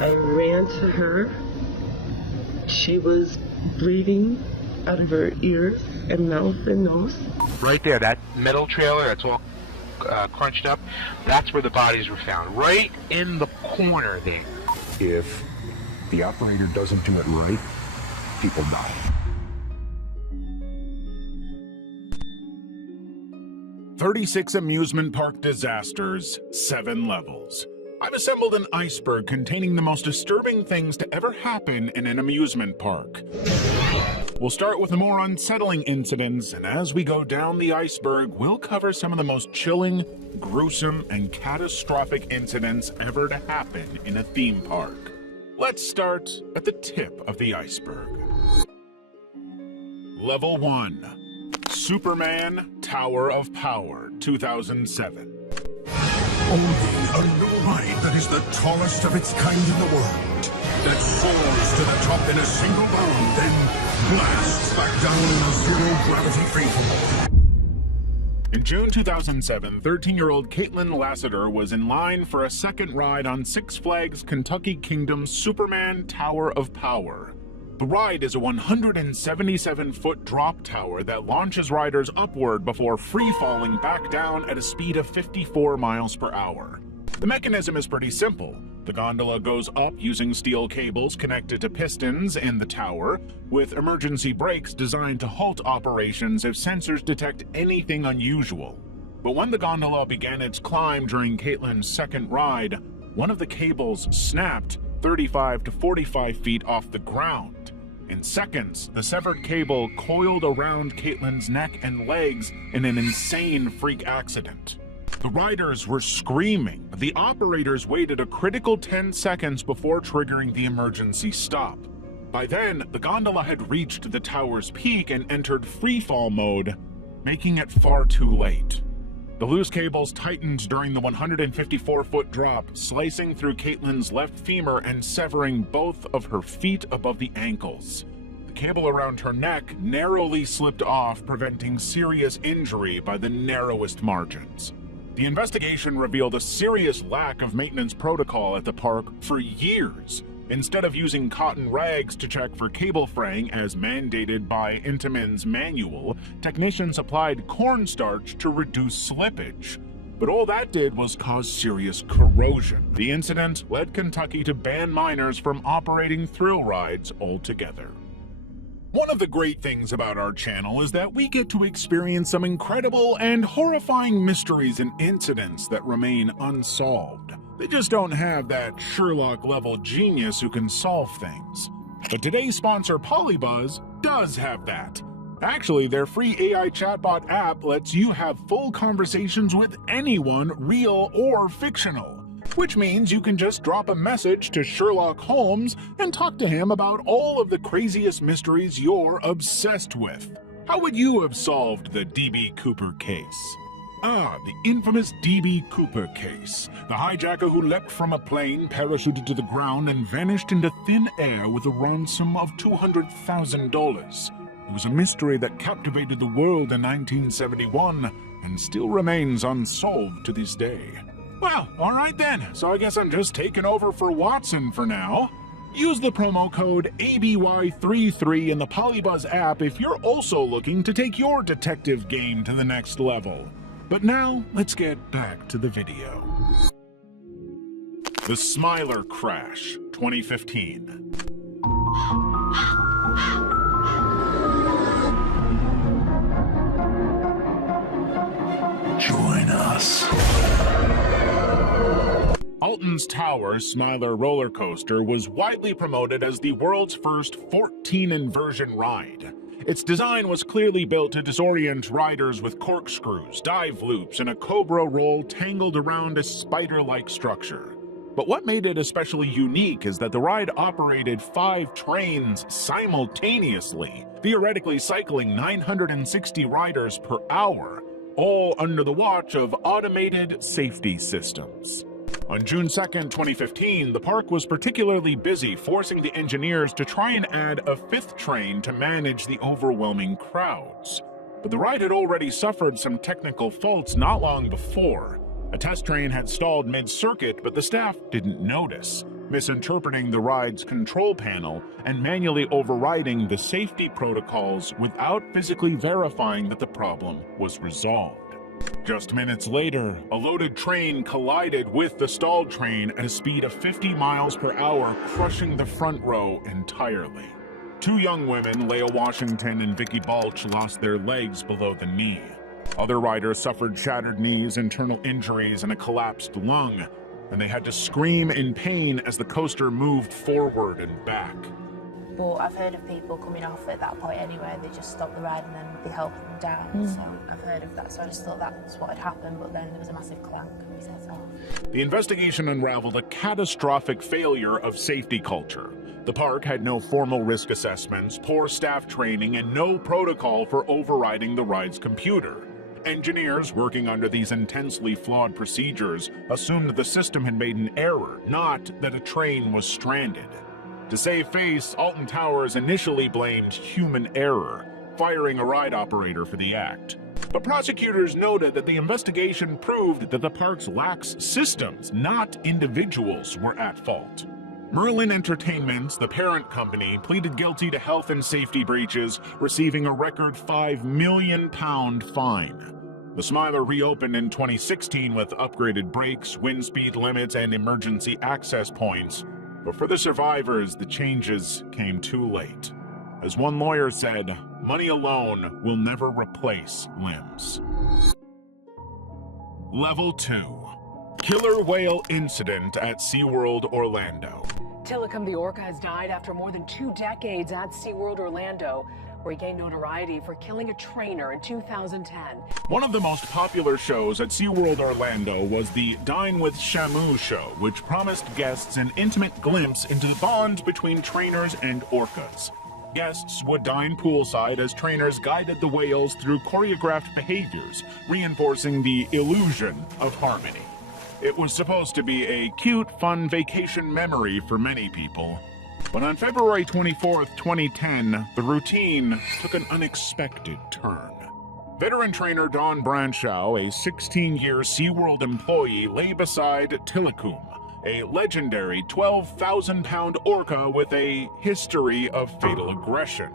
I ran to her. She was bleeding out of her ears and mouth and nose. Right there, that metal trailer that's all crunched up, that's where the bodies were found. Right in the corner there. If the operator doesn't do it right, people die. "36 amusement park disasters, 7 levels. I've assembled an iceberg containing the most disturbing things to ever happen in an amusement park. We'll start with the more unsettling incidents, and as we go down the iceberg, we'll cover some of the most chilling, gruesome, and catastrophic incidents ever to happen in a theme park. Let's start at the tip of the iceberg. Level 1. Superman Tower of Power, 2007. Only a new ride that is the tallest of its kind in the world, that soars to the top in a single bound, then blasts back down in a zero-gravity freefall. In June 2007, 13-year-old Caitlin Lassiter was in line for a second ride on Six Flags Kentucky Kingdom's Superman Tower of Power. The ride is a 177-foot drop tower that launches riders upward before free-falling back down at a speed of 54 miles per hour. The mechanism is pretty simple. The gondola goes up using steel cables connected to pistons in the tower, with emergency brakes designed to halt operations if sensors detect anything unusual. But when the gondola began its climb during Caitlin's second ride, one of the cables snapped 35 to 45 feet off the ground. In seconds, the severed cable coiled around Caitlin's neck and legs in an insane freak accident. The riders were screaming, but the operators waited a critical 10 seconds before triggering the emergency stop. By then, the gondola had reached the tower's peak and entered freefall mode, making it far too late. The loose cables tightened during the 154-foot drop, slicing through Caitlin's left femur and severing both of her feet above the ankles. The cable around her neck narrowly slipped off, preventing serious injury by the narrowest margins. The investigation revealed a serious lack of maintenance protocol at the park for years. Instead of using cotton rags to check for cable fraying as mandated by Intamin's manual, technicians applied cornstarch to reduce slippage. But all that did was cause serious corrosion. The incident led Kentucky to ban minors from operating thrill rides altogether. One of the great things about our channel is that we get to experience some incredible and horrifying mysteries and incidents that remain unsolved. They just don't have that Sherlock-level genius who can solve things. But today's sponsor, Polybuzz, does have that. Actually, their free AI chatbot app lets you have full conversations with anyone, real or fictional. Which means you can just drop a message to Sherlock Holmes and talk to him about all of the craziest mysteries you're obsessed with. How would you have solved the D.B. Cooper case? The infamous D.B. Cooper case. The hijacker who leapt from a plane, parachuted to the ground, and vanished into thin air with a ransom of $200,000. It was a mystery that captivated the world in 1971 and still remains unsolved to this day. Well, alright then, so I guess I'm just taking over for Watson for now. Use the promo code ABY33 in the Polybuzz app if you're also looking to take your detective game to the next level. But now, let's get back to the video. The Smiler Crash, 2015. Join us. Alton's Tower Smiler roller coaster was widely promoted as the world's first 14-inversion ride. Its design was clearly built to disorient riders with corkscrews, dive loops, and a cobra roll tangled around a spider-like structure. But what made it especially unique is that the ride operated 5 trains simultaneously, theoretically cycling 960 riders per hour, all under the watch of automated safety systems. On June 2, 2015, the park was particularly busy, forcing the engineers to try and add a 5th train to manage the overwhelming crowds. But the ride had already suffered some technical faults not long before. A test train had stalled mid-circuit, but the staff didn't notice. misinterpreting the ride's control panel and manually overriding the safety protocols without physically verifying that the problem was resolved. Just minutes later, a loaded train collided with the stalled train at a speed of 50 miles per hour, crushing the front row entirely. Two young women, Leah Washington and Vicky Balch, lost their legs below the knee. Other riders suffered shattered knees, internal injuries, and a collapsed lung, and they had to scream in pain as the coaster moved forward and back. But I've heard of people coming off at that point anyway. They just stopped the ride and then they helped them down. So I've heard of that, so I just thought that's what had happened, but then there was a massive clank and we set off. The investigation unraveled a catastrophic failure of safety culture. The park had no formal risk assessments, poor staff training, and no protocol for overriding the ride's computer. Engineers working under these intensely flawed procedures assumed the system had made an error, not that a train was stranded. To save face, Alton Towers initially blamed human error, firing a ride operator for the act. But prosecutors noted that the investigation proved that the park's lax systems, not individuals, were at fault. Merlin Entertainments, the parent company, pleaded guilty to health and safety breaches, receiving a record £5 million fine. The Smiler reopened in 2016 with upgraded brakes, wind speed limits, and emergency access points. But for the survivors, the changes came too late. As one lawyer said, money alone will never replace limbs. Level 2. Killer whale incident at SeaWorld Orlando. Tilikum the orca has died after more than 2 decades at SeaWorld Orlando, where he gained notoriety for killing a trainer in 2010. One of the most popular shows at SeaWorld Orlando was the Dine with Shamu show, which promised guests an intimate glimpse into the bond between trainers and orcas. Guests would dine poolside as trainers guided the whales through choreographed behaviors, reinforcing the illusion of harmony. It was supposed to be a cute, fun vacation memory for many people. But on February 24th, 2010, the routine took an unexpected turn. Veteran trainer Dawn Branshaw, a 16-year SeaWorld employee, lay beside Tilikum, a legendary 12,000-pound orca with a history of fatal aggression,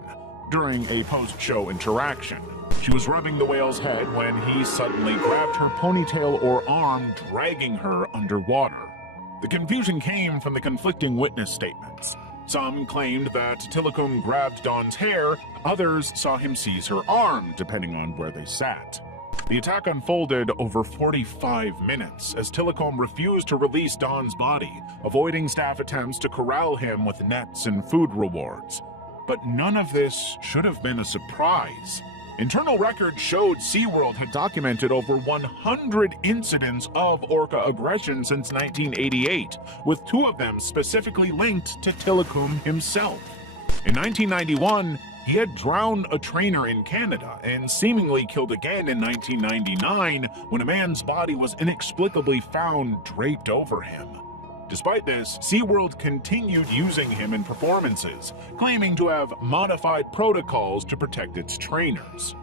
during a post-show interaction. She was rubbing the whale's head when he suddenly grabbed her ponytail or arm, dragging her underwater. The confusion came from the conflicting witness statements. Some claimed that Tilikum grabbed Dawn's hair, others saw him seize her arm, depending on where they sat. The attack unfolded over 45 minutes, as Tilikum refused to release Dawn's body, avoiding staff attempts to corral him with nets and food rewards. But none of this should have been a surprise. Internal records showed SeaWorld had documented over 100 incidents of orca aggression since 1988, with 2 of them specifically linked to Tilikum himself. In 1991, he had drowned a trainer in Canada and seemingly killed again in 1999 when a man's body was inexplicably found draped over him. Despite this, SeaWorld continued using him in performances, claiming to have modified protocols to protect its trainers.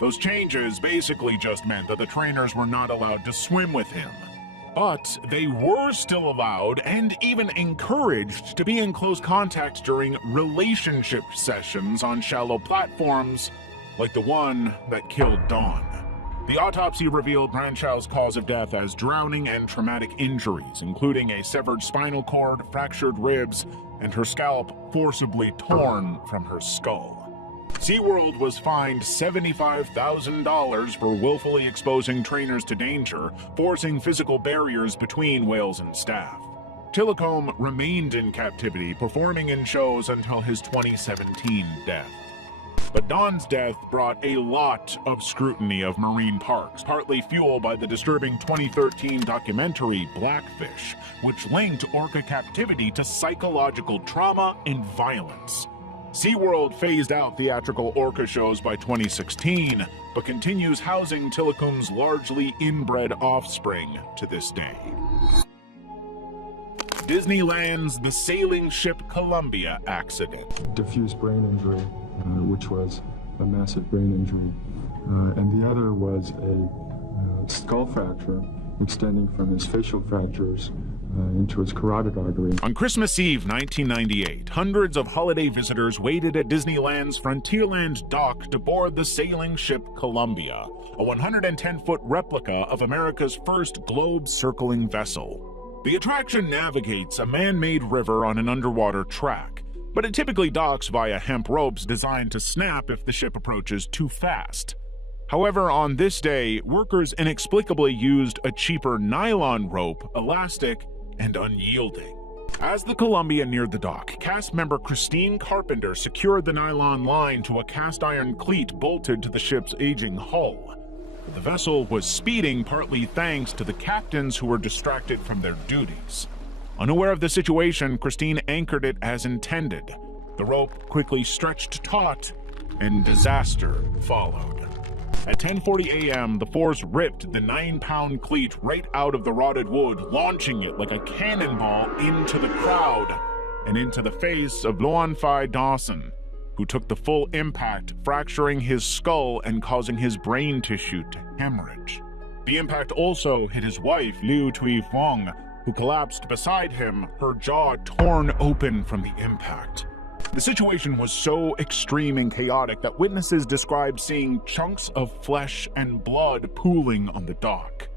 Those changes basically just meant that the trainers were not allowed to swim with him. But they were still allowed and even encouraged to be in close contact during relationship sessions on shallow platforms, like the one that killed Dawn. The autopsy revealed Branshaw's cause of death as drowning and traumatic injuries, including a severed spinal cord, fractured ribs, and her scalp forcibly torn from her skull. SeaWorld was fined $75,000 for willfully exposing trainers to danger, forcing physical barriers between whales and staff. Tilikum remained in captivity, performing in shows until his 2017 death. But Dawn's death brought a lot of scrutiny of marine parks, partly fueled by the disturbing 2013 documentary Blackfish, which linked orca captivity to psychological trauma and violence. SeaWorld phased out theatrical orca shows by 2016, but continues housing Tilikum's largely inbred offspring to this day. Disneyland's The Sailing Ship Columbia accident. Diffuse brain injury, which was a massive brain injury, and the other was a skull fracture extending from his facial fractures into its carotid artery. On Christmas Eve 1998, hundreds of holiday visitors waited at Disneyland's Frontierland dock to board the sailing ship Columbia, a 110-foot replica of America's first globe-circling vessel. The attraction navigates a man-made river on an underwater track, but it typically docks via hemp ropes designed to snap if the ship approaches too fast. However, on this day, workers inexplicably used a cheaper nylon rope, elastic, and unyielding. As the Columbia neared the dock, cast member Christine Carpenter secured the nylon line to a cast iron cleat bolted to the ship's aging hull. The vessel was speeding partly thanks to the captains who were distracted from their duties. Unaware of the situation, Christine anchored it as intended. The rope quickly stretched taut, and disaster followed. At 10:40 a.m., the force ripped the 9-pound cleat right out of the rotted wood, launching it like a cannonball into the crowd and into the face of Luan Phi Dawson, who took the full impact, fracturing his skull and causing his brain tissue to hemorrhage. The impact also hit his wife, Liu Tui Fong, who collapsed beside him, her jaw torn open from the impact. The situation was so extreme and chaotic that witnesses described seeing chunks of flesh and blood pooling on the dock.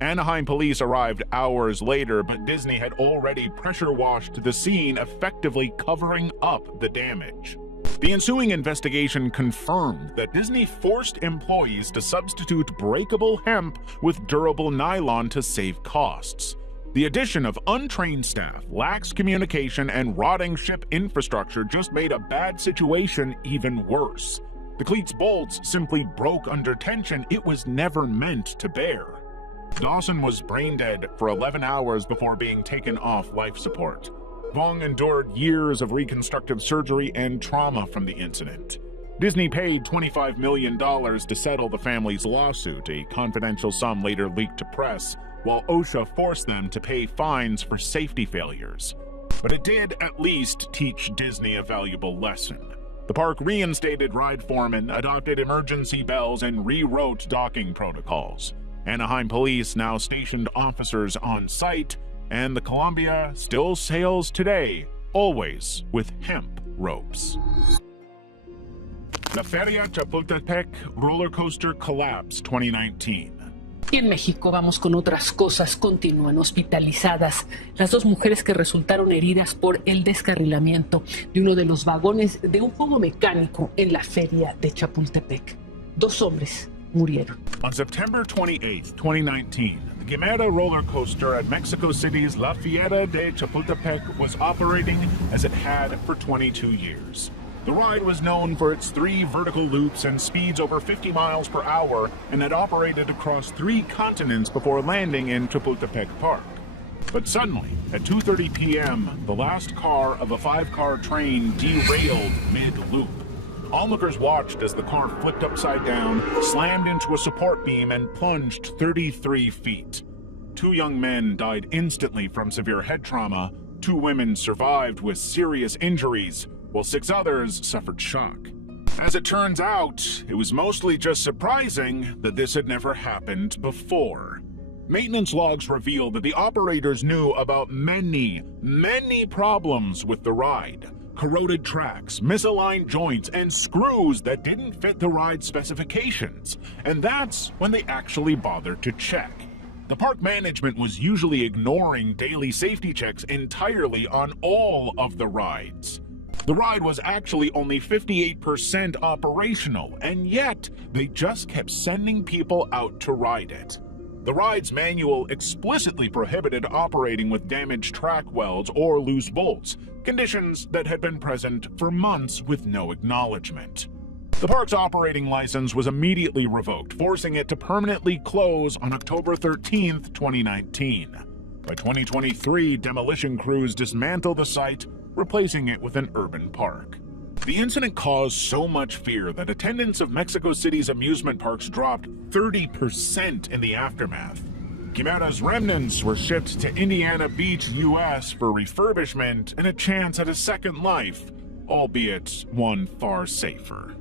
Anaheim police arrived hours later, but Disney had already pressure-washed the scene, effectively covering up the damage. The ensuing investigation confirmed that Disney forced employees to substitute breakable hemp with durable nylon to save costs. The addition of untrained staff, lax communication, and rotting ship infrastructure just made a bad situation even worse. The cleat's bolts simply broke under tension it was never meant to bear. Dawson was brain dead for 11 hours before being taken off life support. Vong endured years of reconstructive surgery and trauma from the incident. Disney paid $25 million to settle the family's lawsuit, a confidential sum later leaked to press, while OSHA forced them to pay fines for safety failures. But it did at least teach Disney a valuable lesson. The park reinstated ride foremen, adopted emergency bells, and rewrote docking protocols. Anaheim police now stationed officers on site, and the Columbia still sails today, always with hemp ropes. La Feria Chapultepec roller coaster collapse 2019. Y en México vamos con otras cosas. Continúan hospitalizadas las dos mujeres que resultaron heridas por el descarrilamiento de uno de los vagones de un juego mecánico en la feria de Chapultepec. Dos hombres murieron. On September 28, 2019, the Guimera roller coaster at Mexico City's La Feria de Chapultepec was operating as it had for 22 years. The ride was known for its 3 vertical loops and speeds over 50 miles per hour and had operated across 3 continents before landing in Chapultepec Park. But suddenly, at 2:30 p.m., the last car of a 5-car train derailed mid-loop. Onlookers watched as the car flipped upside down, slammed into a support beam, and plunged 33 feet. 2 young men died instantly from severe head trauma, 2 women survived with serious injuries, while 6 others suffered shock. As it turns out, it was mostly just surprising that this had never happened before. Maintenance logs revealed that the operators knew about many problems with the ride. Corroded tracks, misaligned joints, and screws that didn't fit the ride specifications. And that's when they actually bothered to check. The park management was usually ignoring daily safety checks entirely on all of the rides. The ride was actually only 58% operational, and yet they just kept sending people out to ride it. The ride's manual explicitly prohibited operating with damaged track welds or loose bolts, conditions that had been present for months with no acknowledgement. The park's operating license was immediately revoked, forcing it to permanently close on October 13, 2019. By 2023, demolition crews dismantled the site, replacing it with an urban park. The incident caused so much fear that attendance of Mexico City's amusement parks dropped 30% in the aftermath. Guimera's remnants were shipped to Indiana Beach, US for refurbishment and a chance at a second life, albeit one far safer.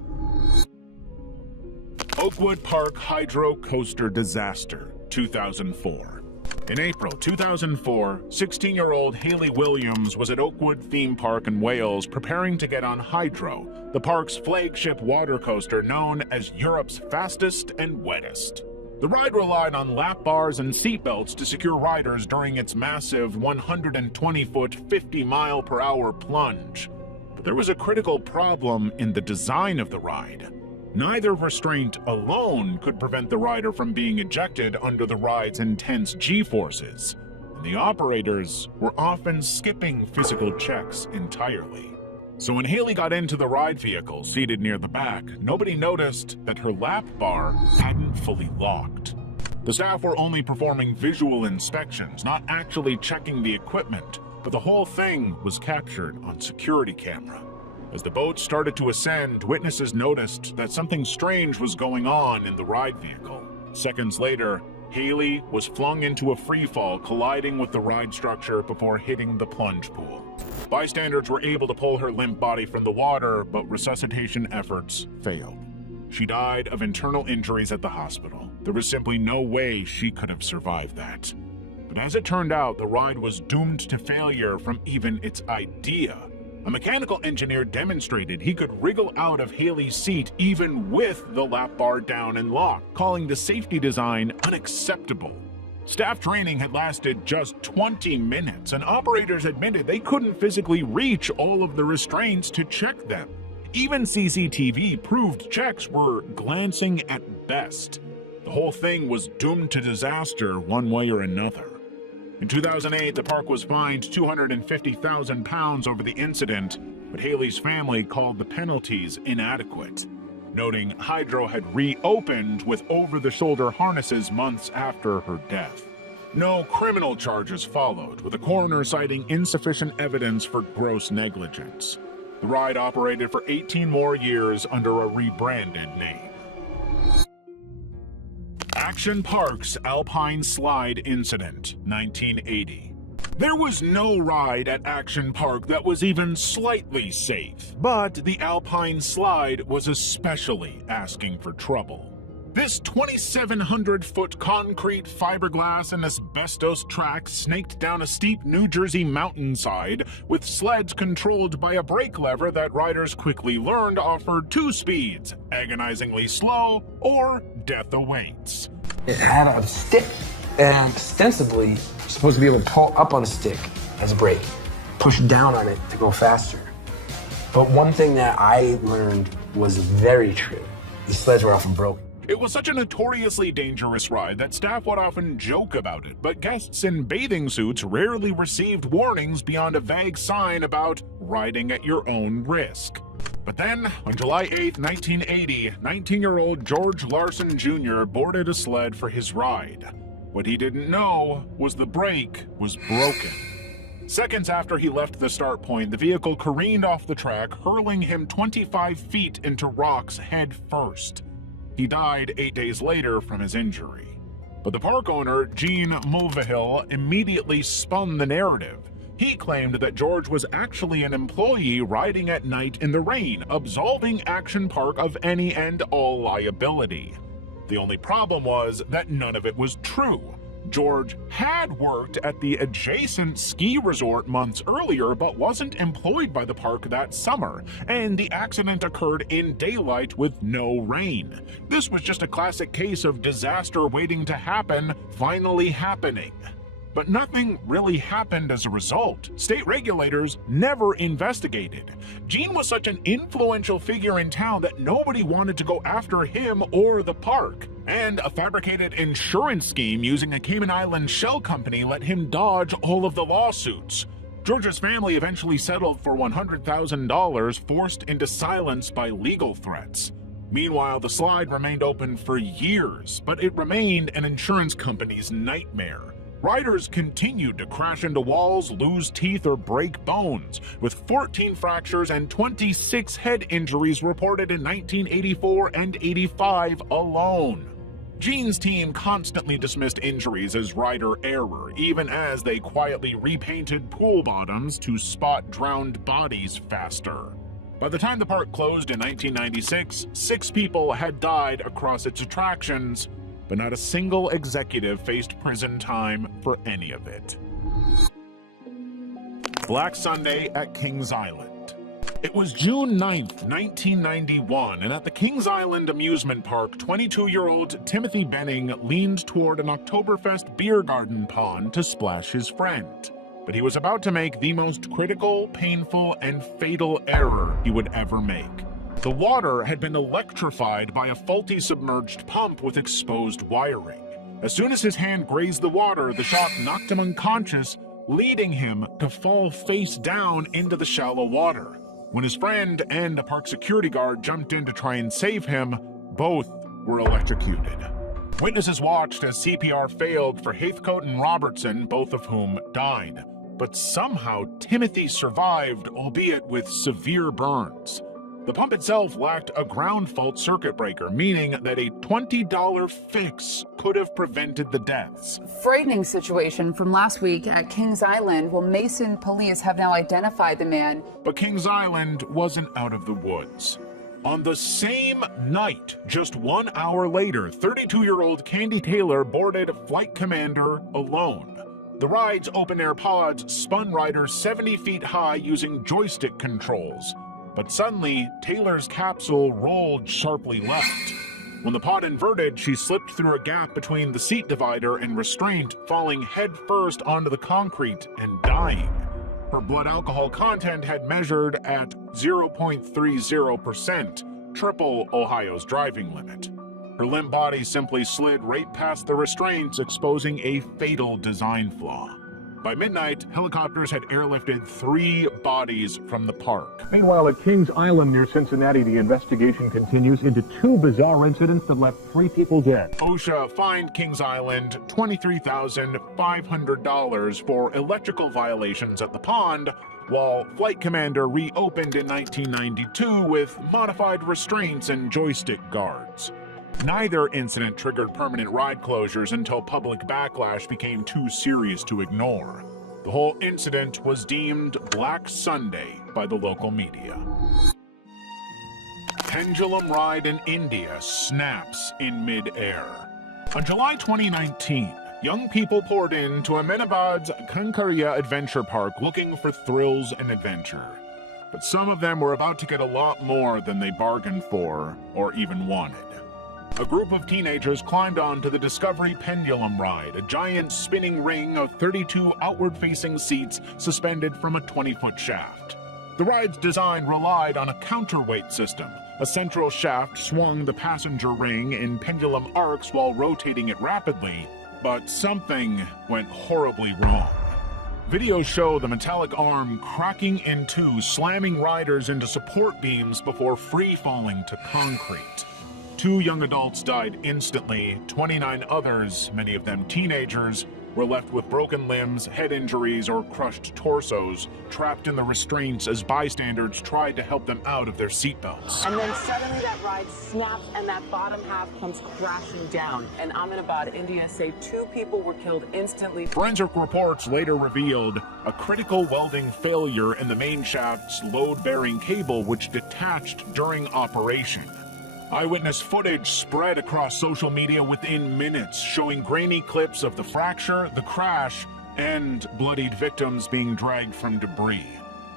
Oakwood Park Hydro Coaster Disaster, 2004. In April 2004, 16-year-old Hayley Williams was at Oakwood Theme Park in Wales preparing to get on Hydro, the park's flagship water coaster known as Europe's fastest and wettest. The ride relied on lap bars and seatbelts to secure riders during its massive 120-foot, 50-mile-per-hour plunge. But there was a critical problem in the design of the ride. Neither restraint alone could prevent the rider from being ejected under the ride's intense G-forces, and the operators were often skipping physical checks entirely. So when Hayley got into the ride vehicle seated near the back, nobody noticed that her lap bar hadn't fully locked. The staff were only performing visual inspections, not actually checking the equipment, but the whole thing was captured on security camera. As the boat started to ascend, witnesses noticed that something strange was going on in the ride vehicle. Seconds later, Hayley was flung into a freefall, colliding with the ride structure before hitting the plunge pool. Bystanders were able to pull her limp body from the water, but resuscitation efforts failed. She died of internal injuries at the hospital. There was simply no way she could have survived that. But as it turned out, the ride was doomed to failure from even its idea. A mechanical engineer demonstrated he could wriggle out of Hayley's seat even with the lap bar down and locked, calling the safety design unacceptable. Staff training had lasted just 20 minutes, and operators admitted they couldn't physically reach all of the restraints to check them. Even CCTV proved checks were glancing at best. The whole thing was doomed to disaster one way or another. In 2008, the park was fined £250,000 over the incident, but Hayley's family called the penalties inadequate, noting Hydro had reopened with over-the-shoulder harnesses months after her death. No criminal charges followed, with the coroner citing insufficient evidence for gross negligence. The ride operated for 18 more years under a rebranded name. Action Park's Alpine Slide Incident, 1980. There was no ride at Action Park that was even slightly safe, but the Alpine Slide was especially asking for trouble. This 2,700-foot concrete, fiberglass, and asbestos track snaked down a steep New Jersey mountainside with sleds controlled by a brake lever that riders quickly learned offered two speeds, agonizingly slow or death awaits. It had a stick, and ostensibly you're supposed to be able to pull up on the stick as a brake, push down on it to go faster. But one thing that I learned was very true. These sleds were often broken. It was such a notoriously dangerous ride that staff would often joke about it, but guests in bathing suits rarely received warnings beyond a vague sign about riding at your own risk. But then, on July 8, 1980, 19-year-old George Larson Jr. boarded a sled for his ride. What he didn't know was the brake was broken. Seconds after he left the start point, the vehicle careened off the track, hurling him 25 feet into rocks head first. He died 8 days later from his injury. But the park owner, Gene Mulvihill, immediately spun the narrative. He claimed that George was actually an employee riding at night in the rain, absolving Action Park of any and all liability. The only problem was that none of it was true. George had worked at the adjacent ski resort months earlier, but wasn't employed by the park that summer, and the accident occurred in daylight with no rain. This was just a classic case of disaster waiting to happen, finally happening. But nothing really happened as a result. State regulators never investigated. Gene was such an influential figure in town that nobody wanted to go after him or the park. And a fabricated insurance scheme using a Cayman Island shell company let him dodge all of the lawsuits. George's family eventually settled for $100,000, forced into silence by legal threats. Meanwhile, the slide remained open for years, but it remained an insurance company's nightmare. Riders continued to crash into walls, lose teeth, or break bones, with 14 fractures and 26 head injuries reported in 1984 and 85 alone. Gene's team constantly dismissed injuries as rider error, even as they quietly repainted pool bottoms to spot drowned bodies faster. By the time the park closed in 1996, 6 people had died across its attractions, but not a single executive faced prison time for any of it. Black Sunday at Kings Island. It was June 9th, 1991, and at the Kings Island amusement park, 22-year-old Timothy Benning leaned toward an Oktoberfest beer garden pond to splash his friend. But he was about to make the most critical, painful, and fatal error he would ever make. The water had been electrified by a faulty submerged pump with exposed wiring. As soon as his hand grazed the water, the shock knocked him unconscious, leading him to fall face down into the shallow water. When his friend and a park security guard jumped in to try and save him, both were electrocuted. Witnesses watched as CPR failed for Heathcote and Robertson, both of whom died. But somehow Timothy survived, albeit with severe burns. The pump itself lacked a ground fault circuit breaker, meaning that a $20 fix could have prevented the deaths. Frightening situation from last week at Kings Island. Well, Mason police have now identified the man. But Kings Island wasn't out of the woods. On the same night, just 1 hour later, 32-year-old Candy Taylor boarded Flight Commander alone. The ride's open-air pods spun riders 70 feet high using joystick controls. But suddenly, Taylor's capsule rolled sharply left. When the pod inverted, she slipped through a gap between the seat divider and restraint, falling headfirst onto the concrete and dying. Her blood alcohol content had measured at 0.30%, triple Ohio's driving limit. Her limp body simply slid right past the restraints, exposing a fatal design flaw. By midnight, helicopters had airlifted 3 bodies from the park. Meanwhile, at Kings Island near Cincinnati, the investigation continues into 2 bizarre incidents that left 3 people dead. OSHA fined Kings Island $23,500 for electrical violations at the pond, while Flight Commander reopened in 1992 with modified restraints and joystick guards. Neither incident triggered permanent ride closures until public backlash became too serious to ignore. The whole incident was deemed Black Sunday by the local media. Pendulum ride in India snaps in mid-air. On July 2019, young people poured into Ahmedabad's Kankaria Adventure Park looking for thrills and adventure. But some of them were about to get a lot more than they bargained for or even wanted. A group of teenagers climbed onto the Discovery Pendulum Ride, a giant spinning ring of 32 outward-facing seats suspended from a 20-foot shaft. The ride's design relied on a counterweight system. A central shaft swung the passenger ring in pendulum arcs while rotating it rapidly, but something went horribly wrong. Videos show the metallic arm cracking in two, slamming riders into support beams before free-falling to concrete. 2 young adults died instantly. 29 others, many of them teenagers, were left with broken limbs, head injuries, or crushed torsos, trapped in the restraints as bystanders tried to help them out of their seatbelts. And then suddenly that ride snaps and that bottom half comes crashing down. In Ahmedabad, India, say 2 people were killed instantly. Forensic reports later revealed a critical welding failure in the main shaft's load-bearing cable, which detached during operation. Eyewitness footage spread across social media within minutes, showing grainy clips of the fracture, the crash, and bloodied victims being dragged from debris.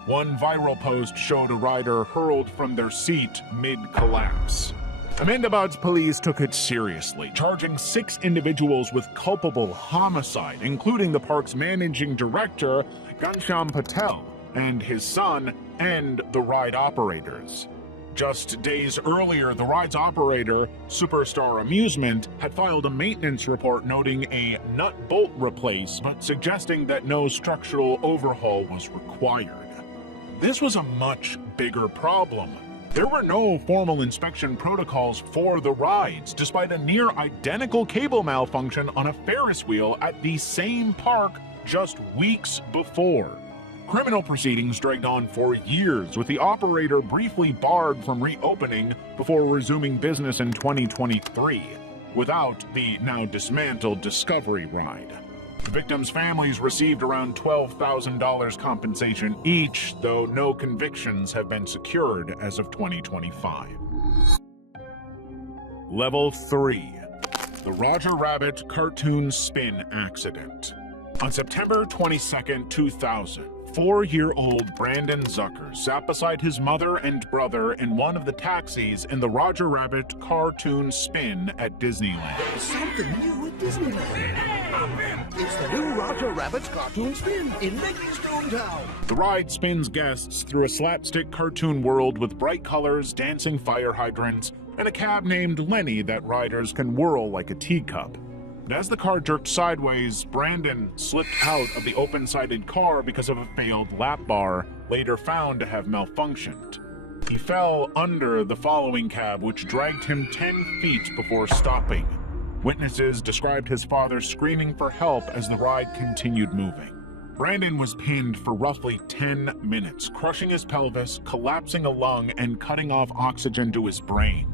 One viral post showed a rider hurled from their seat mid-collapse. Ahmedabad's police took it seriously, charging 6 individuals with culpable homicide, including the park's managing director, Ghanshyam Patel, and his son, and the ride operators. Just days earlier, the ride's operator, Superstar Amusement, had filed a maintenance report noting a nut-bolt replacement, suggesting that no structural overhaul was required. This was a much bigger problem. There were no formal inspection protocols for the rides, despite a near-identical cable malfunction on a Ferris wheel at the same park just weeks before. Criminal proceedings dragged on for years, with the operator briefly barred from reopening before resuming business in 2023, without the now dismantled Discovery ride. The victims' families received around $12,000 compensation each, though no convictions have been secured as of 2025. Level 3. The Roger Rabbit cartoon spin accident. On September 22, 2000, 4-year-old Brandon Zucker sat beside his mother and brother in one of the taxis in the Roger Rabbit cartoon spin at Disneyland. There's something new at Disneyland. It's the new Roger Rabbit's cartoon spin in Mickey's Toontown. The ride spins guests through a slapstick cartoon world with bright colors, dancing fire hydrants, and a cab named Lenny that riders can whirl like a teacup. But as the car jerked sideways, Brandon slipped out of the open-sided car because of a failed lap bar, later found to have malfunctioned. He fell under the following cab, which dragged him 10 feet before stopping. Witnesses described his father screaming for help as the ride continued moving. Brandon was pinned for roughly 10 minutes, crushing his pelvis, collapsing a lung, and cutting off oxygen to his brain.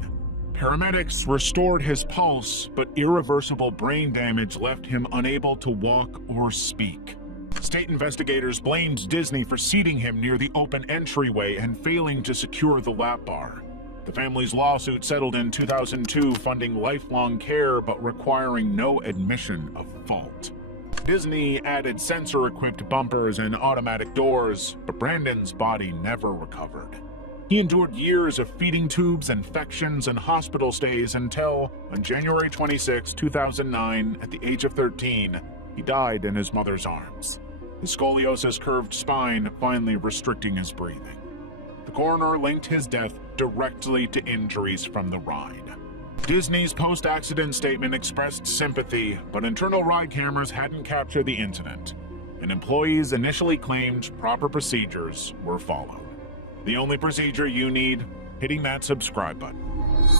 Paramedics restored his pulse, but irreversible brain damage left him unable to walk or speak. State investigators blamed Disney for seating him near the open entryway and failing to secure the lap bar. The family's lawsuit settled in 2002, funding lifelong care but requiring no admission of fault. Disney added sensor-equipped bumpers and automatic doors, but Brandon's body never recovered. He endured years of feeding tubes, infections, and hospital stays until, on January 26, 2009, at the age of 13, he died in his mother's arms. His scoliosis curved spine finally restricting his breathing. The coroner linked his death directly to injuries from the ride. Disney's post-accident statement expressed sympathy, but internal ride cameras hadn't captured the incident, and employees initially claimed proper procedures were followed. The only procedure you need, hitting that subscribe button.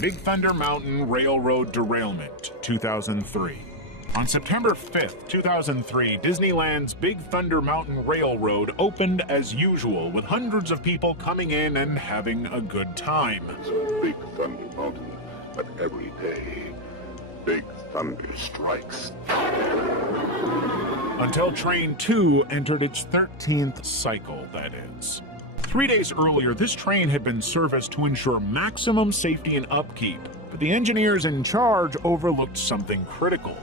Big Thunder Mountain Railroad Derailment, 2003. On September 5th, 2003, Disneyland's Big Thunder Mountain Railroad opened as usual, with hundreds of people coming in and having a good time. It's a Big Thunder Mountain, but every day, Big Thunder strikes. Until Train 2 entered its 13th cycle, that is. 3 days earlier, this train had been serviced to ensure maximum safety and upkeep, but the engineers in charge overlooked something critical.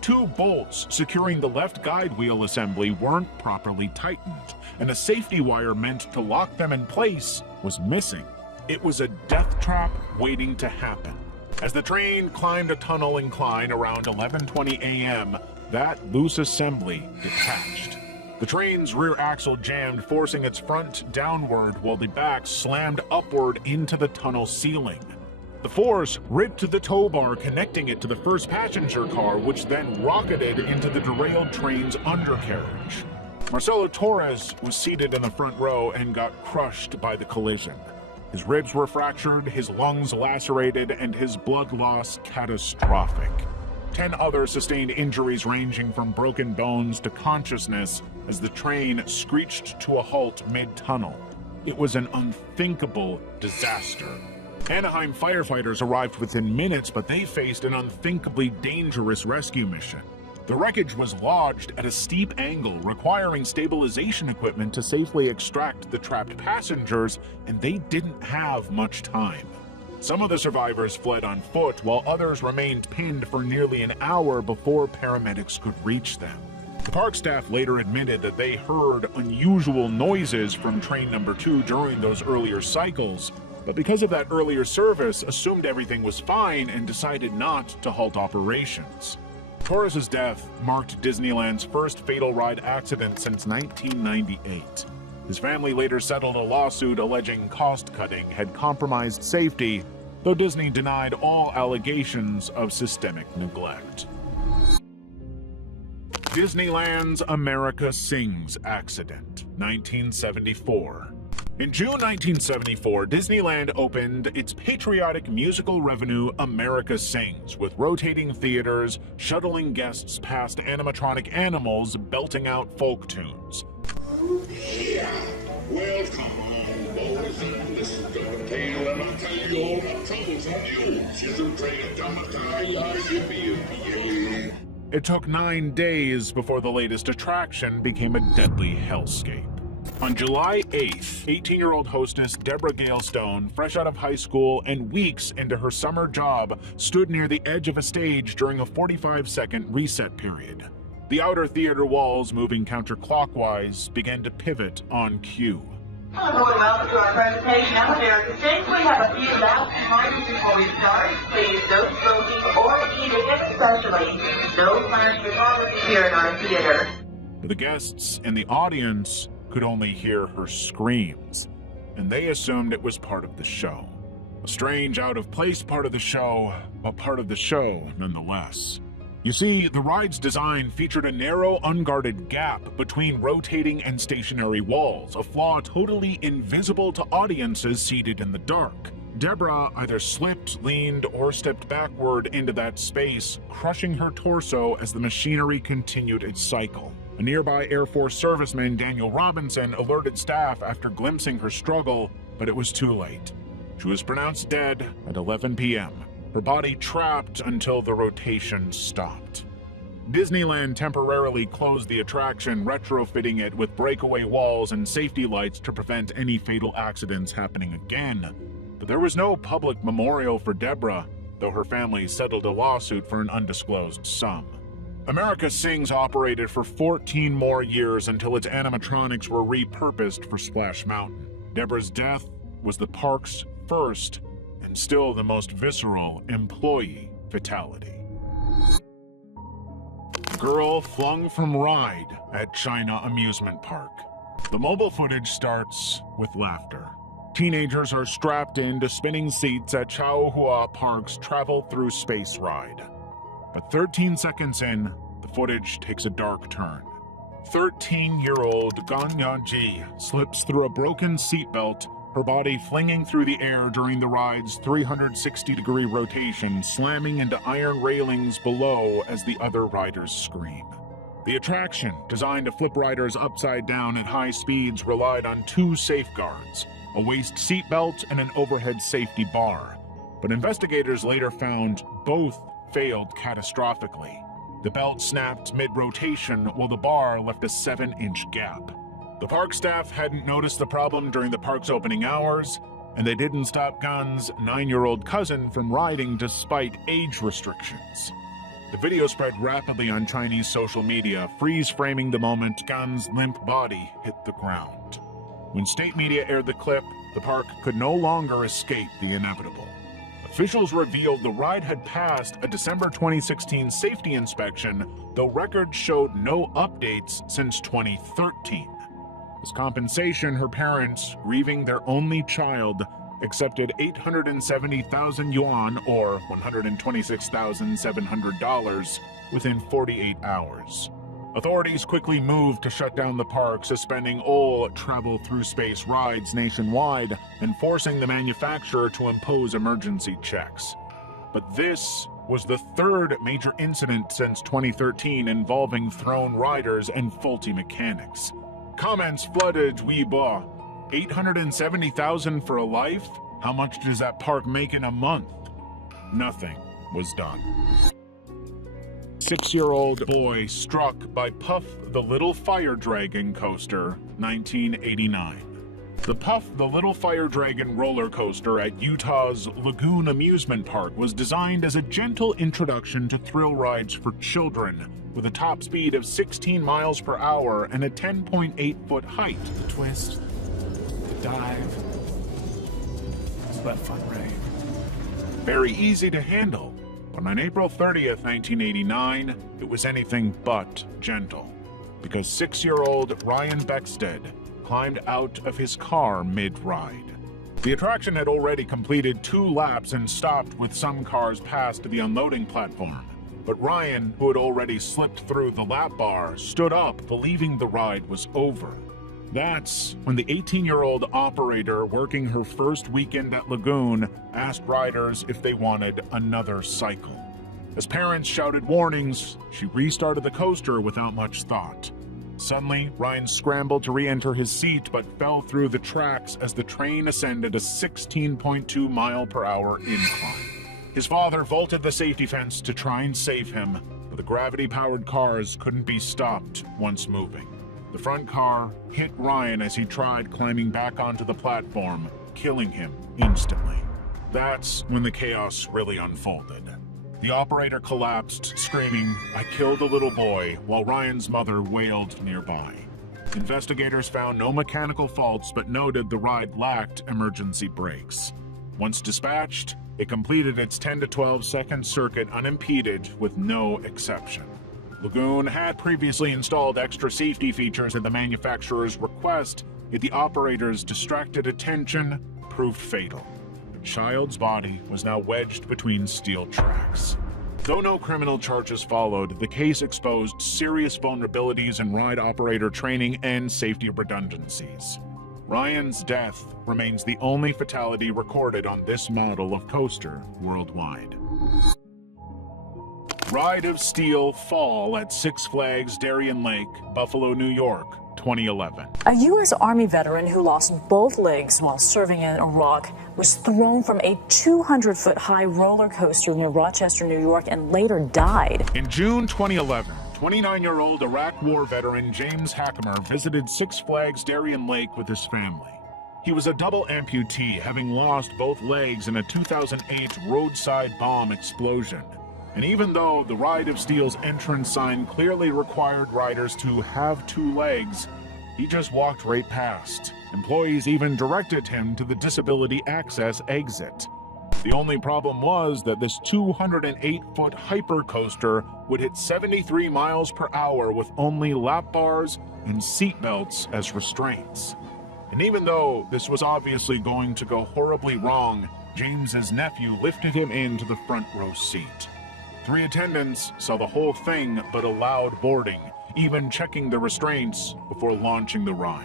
2 bolts securing the left guide wheel assembly weren't properly tightened, and a safety wire meant to lock them in place was missing. It was a death trap waiting to happen. As the train climbed a tunnel incline around 11:20 a.m., that loose assembly detached. The train's rear axle jammed, forcing its front downward while the back slammed upward into the tunnel ceiling. The force ripped the tow bar connecting it to the first passenger car, which then rocketed into the derailed train's undercarriage. Marcelo Torres was seated in the front row and got crushed by the collision. His ribs were fractured, his lungs lacerated, and his blood loss catastrophic. 10 others sustained injuries ranging from broken bones to consciousness as the train screeched to a halt mid-tunnel. It was an unthinkable disaster. Anaheim firefighters arrived within minutes, but they faced an unthinkably dangerous rescue mission. The wreckage was lodged at a steep angle, requiring stabilization equipment to safely extract the trapped passengers, and they didn't have much time. Some of the survivors fled on foot, while others remained pinned for nearly an hour before paramedics could reach them. The park staff later admitted that they heard unusual noises from train number 2 during those earlier cycles, but because of that earlier service, assumed everything was fine and decided not to halt operations. Torres' death marked Disneyland's first fatal ride accident since 1998. His family later settled a lawsuit alleging cost-cutting had compromised safety, though Disney denied all allegations of systemic neglect. Disneyland's America Sings accident, 1974. In June 1974, Disneyland opened its patriotic musical revenue America Sings, with rotating theaters shuttling guests past animatronic animals belting out folk tunes. Yeah. Well, come on, boys, and listen to the tale, and I'll tell you all the troubles on the old schizophrenic domatite. It took 9 days before the latest attraction became a deadly hellscape. On July 8th, 18-year-old hostess Deborah Galestone, fresh out of high school and weeks into her summer job, stood near the edge of a stage during a 45-second reset period. The outer theater walls, moving counterclockwise, began to pivot on cue. Hello and welcome to our presentation of American States. We have a few last reminders before we start. Please, no smoking or eating, especially no flash photography here in our theater. The guests in the audience could only hear her screams, and they assumed it was part of the show. A strange, out-of-place part of the show, but part of the show nonetheless. You see, the ride's design featured a narrow, unguarded gap between rotating and stationary walls, a flaw totally invisible to audiences seated in the dark. Deborah either slipped, leaned, or stepped backward into that space, crushing her torso as the machinery continued its cycle. A nearby Air Force serviceman, Daniel Robinson, alerted staff after glimpsing her struggle, but it was too late. She was pronounced dead at 11 p.m., her body trapped until the rotation stopped. Disneyland temporarily closed the attraction, retrofitting it with breakaway walls and safety lights to prevent any fatal accidents happening again. But there was no public memorial for Deborah, though her family settled a lawsuit for an undisclosed sum. America Sings operated for 14 more years until its animatronics were repurposed for Splash Mountain. Deborah's death was the park's first and still the most visceral employee fatality. Girl flung from ride at China amusement park. The mobile footage starts with laughter. Teenagers are strapped into spinning seats at Chaohua Park's Travel Through Space ride. But 13 seconds in, the footage takes a dark turn. 13-year-old Gan Yaji slips through a broken seatbelt, her body flinging through the air during the ride's 360-degree rotation, slamming into iron railings below as the other riders scream. The attraction, designed to flip riders upside down at high speeds, relied on two safeguards, a waist seatbelt and an overhead safety bar. But investigators later found both failed catastrophically. The belt snapped mid-rotation while the bar left a 7-inch gap. The park staff hadn't noticed the problem during the park's opening hours, and they didn't stop Gun's 9-year-old cousin from riding despite age restrictions. The video spread rapidly on Chinese social media, freeze-framing the moment Gun's limp body hit the ground. When state media aired the clip, the park could no longer escape the inevitable. Officials revealed the ride had passed a December 2016 safety inspection, though records showed no updates since 2013. As compensation, her parents, grieving their only child, accepted 870,000 yuan, or $126,700, within 48 hours. Authorities quickly moved to shut down the park, suspending all Travel Through Space rides nationwide and forcing the manufacturer to impose emergency checks. But this was the third major incident since 2013 involving thrown riders and faulty mechanics. Comments flooded Weibo. 870,000 for a life? How much does that park make in a month? Nothing was done. 6-year-old boy struck by Puff the Little Fire Dragon coaster, 1989. The Puff the Little Fire Dragon roller coaster at Utah's Lagoon Amusement Park was designed as a gentle introduction to thrill rides for children, with a top speed of 16 miles per hour and a 10.8-foot height. The twist, the dive, it's about fun, right? Very easy to handle. But on April 30th, 1989, it was anything but gentle, because 6-year-old Ryan Beckstead climbed out of his car mid-ride. The attraction had already completed 2 laps and stopped with some cars past the unloading platform. But Ryan, who had already slipped through the lap bar, stood up, believing the ride was over. That's when the 18-year-old operator working her first weekend at Lagoon asked riders if they wanted another cycle. As parents shouted warnings, she restarted the coaster without much thought. Suddenly, Ryan scrambled to re-enter his seat but fell through the tracks as the train ascended a 16.2-mile-per-hour incline. His father vaulted the safety fence to try and save him, but the gravity-powered cars couldn't be stopped once moving. The front car hit Ryan as he tried climbing back onto the platform, killing him instantly. That's when the chaos really unfolded. The operator collapsed, screaming, "I killed a little boy," while Ryan's mother wailed nearby. Investigators found no mechanical faults but noted the ride lacked emergency brakes. Once dispatched, it completed its 10 to 12 second circuit unimpeded with no exception. Lagoon had previously installed extra safety features at the manufacturer's request, yet the operator's distracted attention proved fatal. A child's body was now wedged between steel tracks. Though no criminal charges followed, the case exposed serious vulnerabilities in ride operator training and safety redundancies. Ryan's death remains the only fatality recorded on this model of coaster worldwide. Ride of Steel Fall at Six Flags Darien Lake, Buffalo, New York, 2011. A U.S. Army veteran who lost both legs while serving in Iraq was thrown from a 200-foot-high roller coaster near Rochester, New York, and later died. In June 2011, 29-year-old Iraq War veteran James Hackemer visited Six Flags Darien Lake with his family. He was a double amputee, having lost both legs in a 2008 roadside bomb explosion. And even though the Ride of Steel's entrance sign clearly required riders to have two legs, he just walked right past. Employees even directed him to the disability access exit. The only problem was that this 208-foot hypercoaster would hit 73 miles per hour with only lap bars and seat belts as restraints. And even though this was obviously going to go horribly wrong, James's nephew lifted him into the front row seat. 3 attendants saw the whole thing but allowed boarding, even checking the restraints before launching the ride.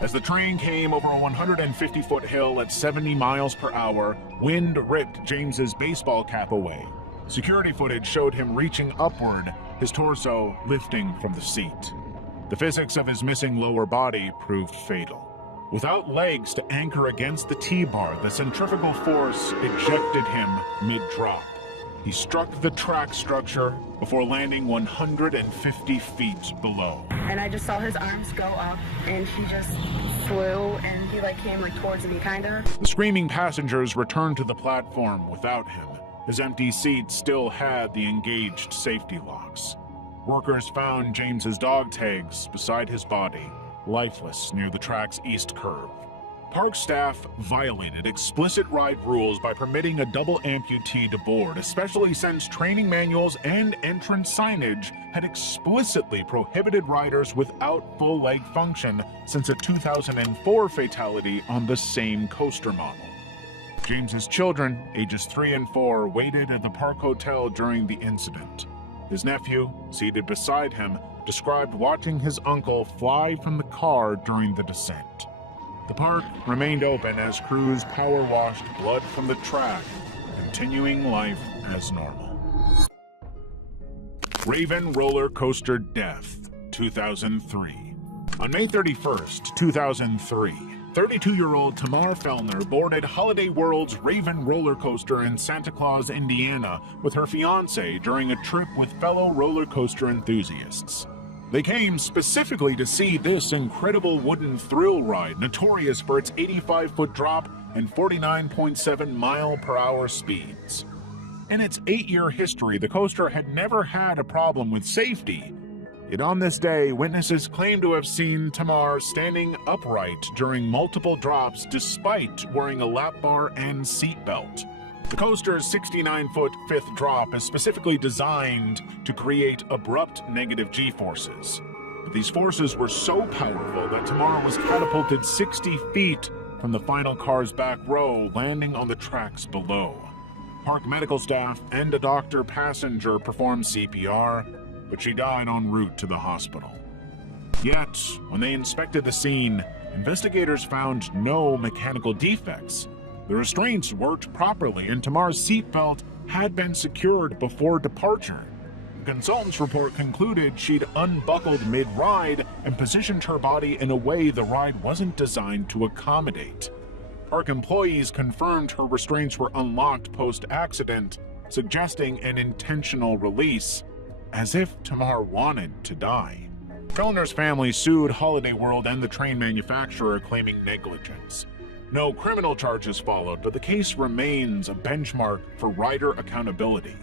As the train came over a 150-foot hill at 70 miles per hour, wind ripped James's baseball cap away. Security footage showed him reaching upward, his torso lifting from the seat. The physics of his missing lower body proved fatal. Without legs to anchor against the T-bar, the centrifugal force ejected him mid-drop. He struck the track structure before landing 150 feet below. And I just saw his arms go up, and he just flew, and he came towards me, kinda. The screaming passengers returned to the platform without him. His empty seat still had the engaged safety locks. Workers found James's dog tags beside his body, lifeless near the track's east curve. Park staff violated explicit ride rules by permitting a double amputee to board, especially since training manuals and entrance signage had explicitly prohibited riders without full leg function since a 2004 fatality on the same coaster model. James's children, ages 3 and 4, waited at the Park Hotel during the incident. His nephew, seated beside him, described watching his uncle fly from the car during the descent. The park remained open as crews power washed blood from the track, continuing life as normal. Raven Roller Coaster Death, 2003. On May 31st, 2003, 32-year-old Tamar Fellner boarded Holiday World's Raven roller coaster in Santa Claus, Indiana, with her fiancé during a trip with fellow roller coaster enthusiasts. They came specifically to see this incredible wooden thrill ride, notorious for its 85-foot drop and 49.7-mile-per-hour speeds. In its 8-year history, the coaster had never had a problem with safety. Yet on this day, witnesses claim to have seen Tamar standing upright during multiple drops despite wearing a lap bar and seatbelt. The coaster's 69-foot fifth drop is specifically designed to create abrupt negative G-forces. But these forces were so powerful that Tamar was catapulted 60 feet from the final car's back row, landing on the tracks below. Park medical staff and a doctor passenger performed CPR, but she died en route to the hospital. Yet, when they inspected the scene, investigators found no mechanical defects. The restraints worked properly, and Tamar's seatbelt had been secured before departure. The consultant's report concluded she'd unbuckled mid-ride and positioned her body in a way the ride wasn't designed to accommodate. Park employees confirmed her restraints were unlocked post-accident, suggesting an intentional release, as if Tamar wanted to die. Fellner's family sued Holiday World and the train manufacturer, claiming negligence. No criminal charges followed, but the case remains a benchmark for rider accountability.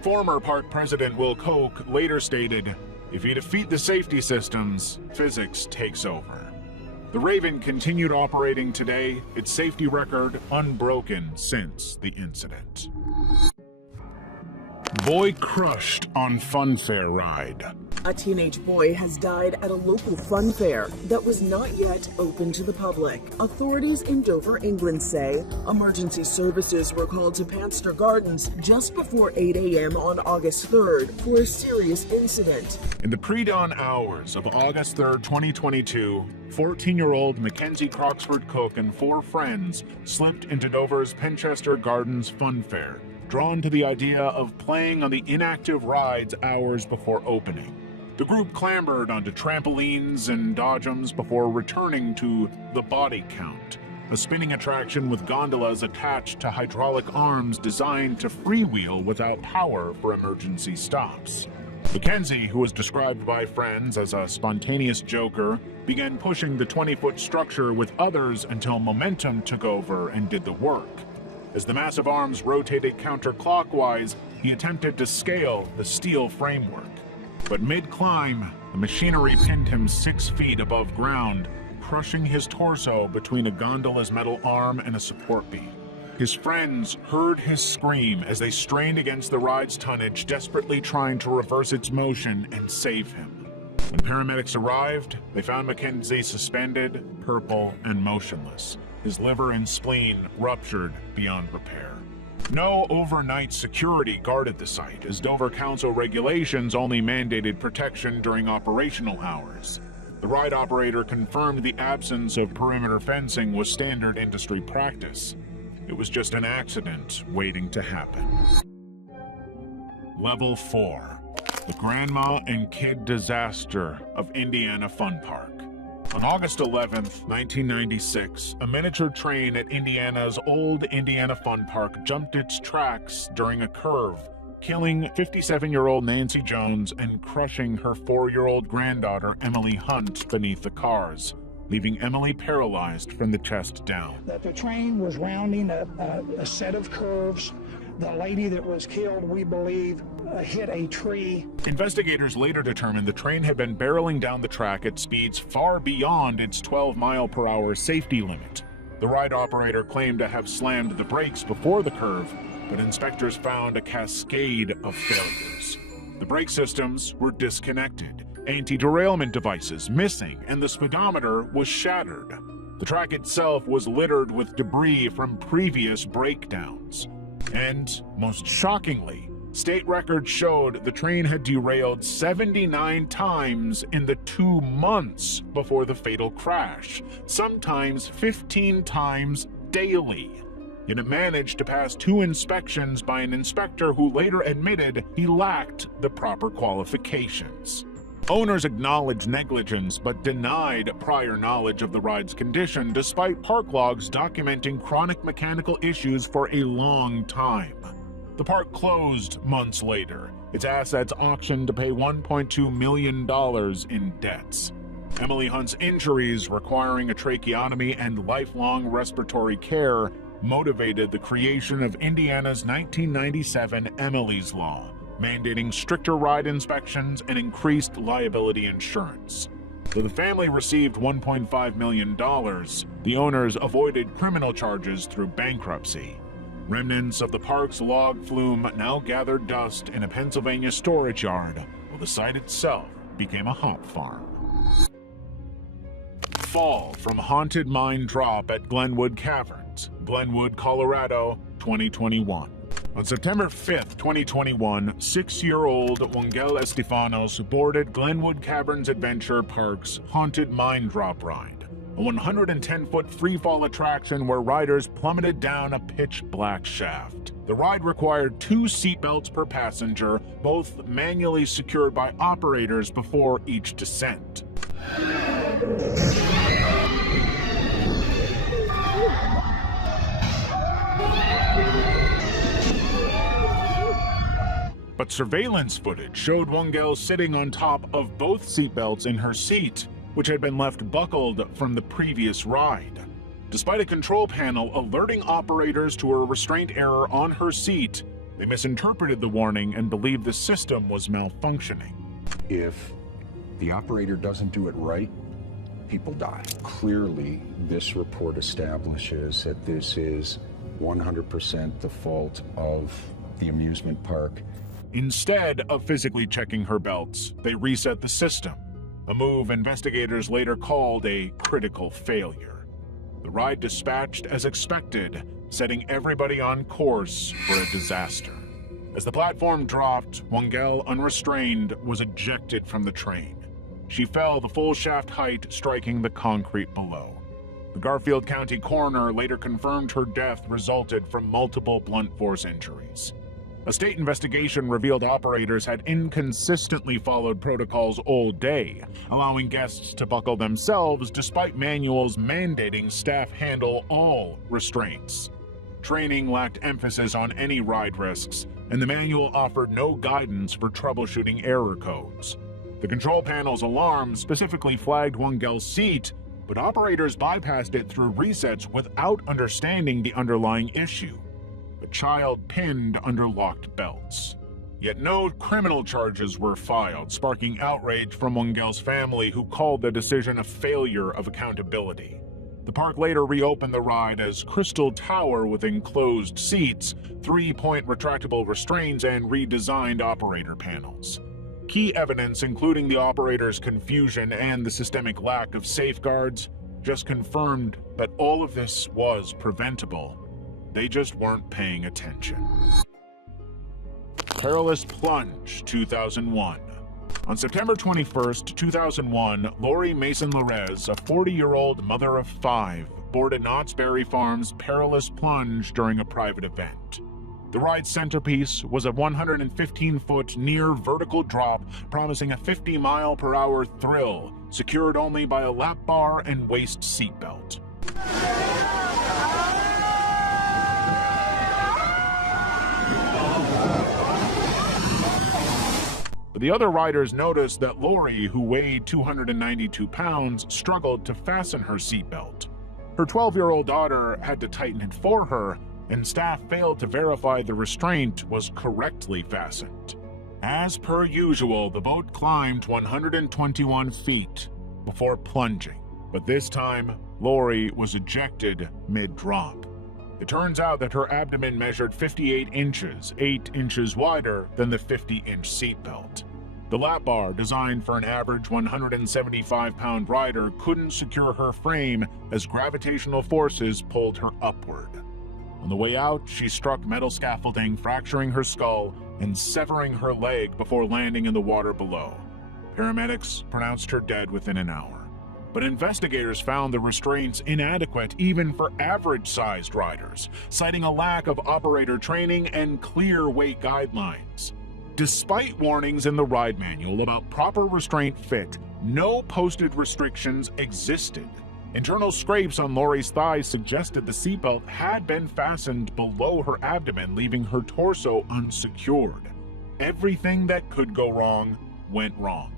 Former park president Will Koch later stated, "If you defeat the safety systems, physics takes over." The Raven continued operating today, its safety record unbroken since the incident. Boy crushed on funfair ride. A teenage boy has died at a local fun fair that was not yet open to the public. Authorities in Dover, England say emergency services were called to Panster Gardens just before 8 a.m. on August 3rd for a serious incident. In the pre-dawn hours of August 3rd, 2022, 14-year-old Mackenzie Croxford Cook and 4 friends slipped into Dover's Penchester Gardens Fun Fair, drawn to the idea of playing on the inactive rides hours before opening. The group clambered onto trampolines and dodgems before returning to the Body Count, a spinning attraction with gondolas attached to hydraulic arms designed to freewheel without power for emergency stops. Mackenzie, who was described by friends as a spontaneous joker, began pushing the 20-foot structure with others until momentum took over and did the work. As the massive arms rotated counterclockwise, he attempted to scale the steel framework. But mid-climb, the machinery pinned him 6 feet above ground, crushing his torso between a gondola's metal arm and a support beam. His friends heard his scream as they strained against the ride's tonnage, desperately trying to reverse its motion and save him. When paramedics arrived, they found Mackenzie suspended, purple, and motionless, his liver and spleen ruptured beyond repair. No overnight security guarded the site, as Dover Council regulations only mandated protection during operational hours. The ride operator confirmed the absence of perimeter fencing was standard industry practice. It was just an accident waiting to happen. Level 4. The Grandma and Kid Disaster of Indiana Fun Park. On August 11th, 1996, a miniature train at Indiana's old Indiana Fun Park jumped its tracks during a curve, killing 57-year-old Nancy Jones and crushing her 4-year-old granddaughter Emily Hunt beneath the cars, leaving Emily paralyzed from the chest down. The train was rounding a set of curves. The lady that was killed, we believe, hit a tree. Investigators later determined the train had been barreling down the track at speeds far beyond its 12-mile-per-hour safety limit. The ride operator claimed to have slammed the brakes before the curve, but inspectors found a cascade of failures. The brake systems were disconnected, anti-derailment devices missing, and the speedometer was shattered. The track itself was littered with debris from previous breakdowns. And, most shockingly, state records showed the train had derailed 79 times in the 2 months before the fatal crash, sometimes 15 times daily. Yet it managed to pass 2 inspections by an inspector who later admitted he lacked the proper qualifications. Owners acknowledged negligence but denied prior knowledge of the ride's condition, despite park logs documenting chronic mechanical issues for a long time. The park closed months later, its assets auctioned to pay $1.2 million in debts. Emily Hunt's injuries, requiring a tracheotomy and lifelong respiratory care, motivated the creation of Indiana's 1997 Emily's Law, mandating stricter ride inspections and increased liability insurance. Though the family received $1.5 million, the owners avoided criminal charges through bankruptcy. Remnants of the park's log flume now gathered dust in a Pennsylvania storage yard, while the site itself became a hop farm. Fall from haunted mine drop at Glenwood Caverns, Glenwood, Colorado, 2021. On September 5th, 2021, 6-year-old Wangel Estefanos boarded Glenwood Caverns Adventure Park's Haunted Mine Drop Ride, a 110-foot freefall attraction where riders plummeted down a pitch-black shaft. The ride required 2 seatbelts per passenger, both manually secured by operators before each descent. But surveillance footage showed Wangel sitting on top of both seatbelts in her seat, which had been left buckled from the previous ride. Despite a control panel alerting operators to a restraint error on her seat, they misinterpreted the warning and believed the system was malfunctioning. If the operator doesn't do it right, people die. Clearly, this report establishes that this is 100% the fault of the amusement park. Instead of physically checking her belts, they reset the system, a move investigators later called a critical failure. The ride dispatched as expected, setting everybody on course for a disaster. As the platform dropped, Wangel, unrestrained, was ejected from the train. She fell the full shaft height, striking the concrete below. The Garfield County coroner later confirmed her death resulted from multiple blunt force injuries. A state investigation revealed operators had inconsistently followed protocols all day, allowing guests to buckle themselves despite manuals mandating staff handle all restraints. Training lacked emphasis on any ride risks, and the manual offered no guidance for troubleshooting error codes. The control panel's alarm specifically flagged Wangel's seat, but operators bypassed it through resets without understanding the underlying issue. A child pinned under locked belts. Yet no criminal charges were filed, sparking outrage from Wangel's family, who called the decision a failure of accountability. The park later reopened the ride as Crystal Tower with enclosed seats, 3-point retractable restraints, and redesigned operator panels. Key evidence, including the operator's confusion and the systemic lack of safeguards, just confirmed that all of this was preventable. They just weren't paying attention. Perilous Plunge, 2001. On September 21st, 2001, Lori Mason-Larez, a 40-year-old mother of 5, boarded Knott's Berry Farm's Perilous Plunge during a private event. The ride's centerpiece was a 115-foot near vertical drop, promising a 50-mile-per-hour thrill, secured only by a lap bar and waist seatbelt. But the other riders noticed that Lori, who weighed 292 pounds, struggled to fasten her seatbelt. Her 12-year-old daughter had to tighten it for her, and staff failed to verify the restraint was correctly fastened. As per usual, the boat climbed 121 feet before plunging, but this time, Lori was ejected mid-drop. It turns out that her abdomen measured 58 inches, 8 inches wider than the 50-inch seatbelt. The lap bar, designed for an average 175-pound rider, couldn't secure her frame as gravitational forces pulled her upward. On the way out, she struck metal scaffolding, fracturing her skull and severing her leg before landing in the water below. Paramedics pronounced her dead within an hour. But investigators found the restraints inadequate even for average-sized riders, citing a lack of operator training and clear weight guidelines. Despite warnings in the ride manual about proper restraint fit, no posted restrictions existed. Internal scrapes on Lori's thighs suggested the seatbelt had been fastened below her abdomen, leaving her torso unsecured. Everything that could go wrong went wrong.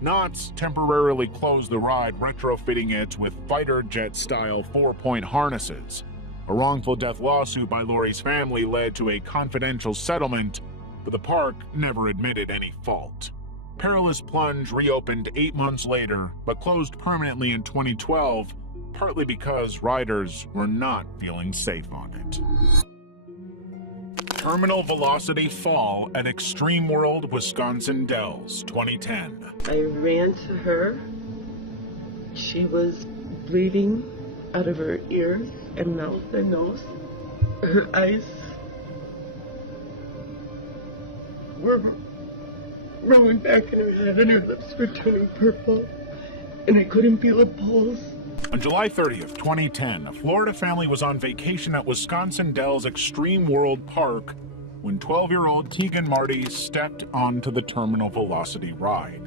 Knott's temporarily closed the ride, retrofitting it with fighter jet-style 4-point harnesses. A wrongful death lawsuit by Lori's family led to a confidential settlement, but the park never admitted any fault. Perilous Plunge reopened 8 months later, but closed permanently in 2012, partly because riders were not feeling safe on it. Terminal velocity fall at Extreme World Wisconsin Dells, 2010. I ran to her. She was bleeding out of her ears and mouth and nose. Her eyes were rolling back in her head and her lips were turning purple, and I couldn't feel a pulse. On July 30th, 2010, a Florida family was on vacation at Wisconsin Dells Extreme World Park when 12-year-old Tegan Marty stepped onto the terminal velocity ride.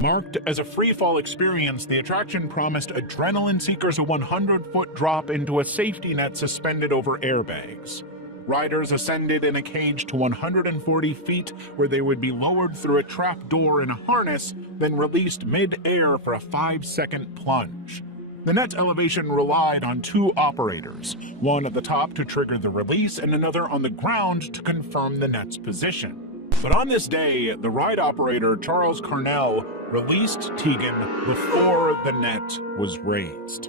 Marked as a free-fall experience, the attraction promised adrenaline seekers a 100-foot drop into a safety net suspended over airbags. Riders ascended in a cage to 140 feet, where they would be lowered through a trap door in a harness, then released mid-air for a 5-second plunge. The net elevation relied on 2 operators, one at the top to trigger the release and another on the ground to confirm the net's position. But on this day, the ride operator, Charles Carnell, released Tegan before the net was raised.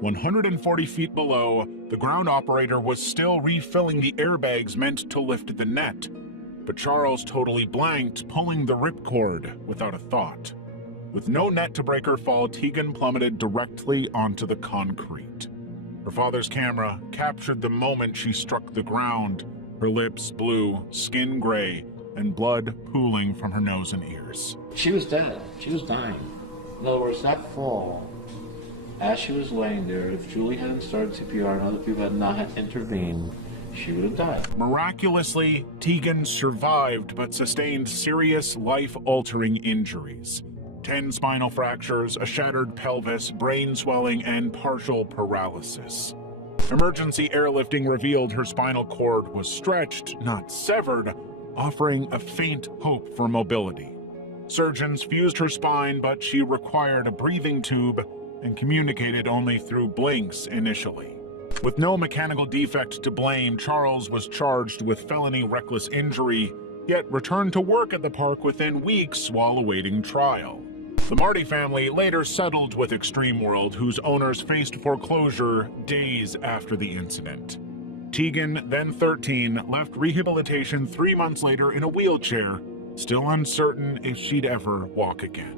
140 feet below, the ground operator was still refilling the airbags meant to lift the net, but Charles totally blanked, pulling the ripcord without a thought. With no net to break her fall, Tegan plummeted directly onto the concrete. Her father's camera captured the moment she struck the ground, her lips blue, skin gray, and blood pooling from her nose and ears. She was dead. She was dying. In other words, that fall, as she was laying there, if Julie hadn't started CPR and other people had not intervened, she would have died. Miraculously, Tegan survived but sustained serious life-altering injuries. 10 spinal fractures, a shattered pelvis, brain swelling, and partial paralysis. Emergency airlifting revealed her spinal cord was stretched, not severed, offering a faint hope for mobility. Surgeons fused her spine, but she required a breathing tube and communicated only through blinks initially. With no mechanical defect to blame, Charles was charged with felony reckless injury, yet returned to work at the park within weeks while awaiting trial. The Marty family later settled with Extreme World, whose owners faced foreclosure days after the incident. Tegan, then 13, left rehabilitation 3 months later in a wheelchair, still uncertain if she'd ever walk again.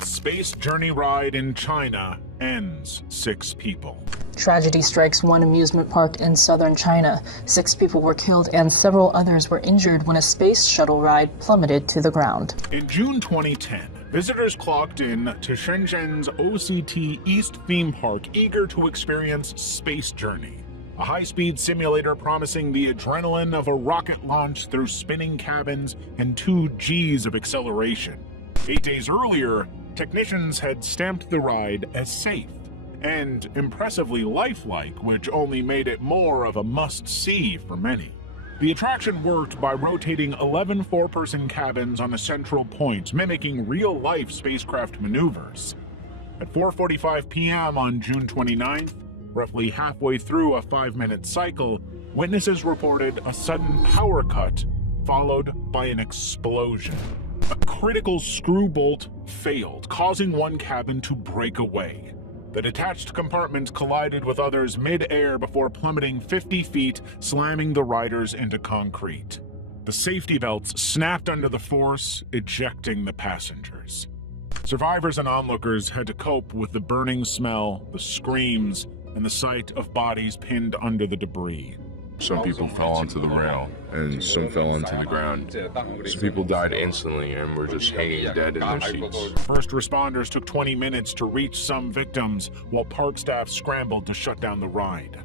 Space journey ride in China ends 6 people. Tragedy strikes one amusement park in southern China. 6 people were killed and several others were injured when a space shuttle ride plummeted to the ground. In June 2010, visitors clocked in to Shenzhen's OCT East theme park, eager to experience Space Journey, a high-speed simulator promising the adrenaline of a rocket launch through spinning cabins and 2 Gs of acceleration. 8 days earlier, technicians had stamped the ride as safe and impressively lifelike, which only made it more of a must-see for many. The attraction worked by rotating 11 4-person cabins on a central point, mimicking real-life spacecraft maneuvers. At 4:45 p.m. on June 29th, roughly halfway through a 5-minute cycle, witnesses reported a sudden power cut, followed by an explosion. A critical screw bolt failed, causing one cabin to break away. The detached compartment collided with others mid-air before plummeting 50 feet, slamming the riders into concrete. The safety belts snapped under the force, ejecting the passengers. Survivors and onlookers had to cope with the burning smell, the screams, and the sight of bodies pinned under the debris. Some people fell onto the rail, and some fell onto the ground. Some people died instantly and were just hanging dead in their seats. First responders took 20 minutes to reach some victims, while park staff scrambled to shut down the ride.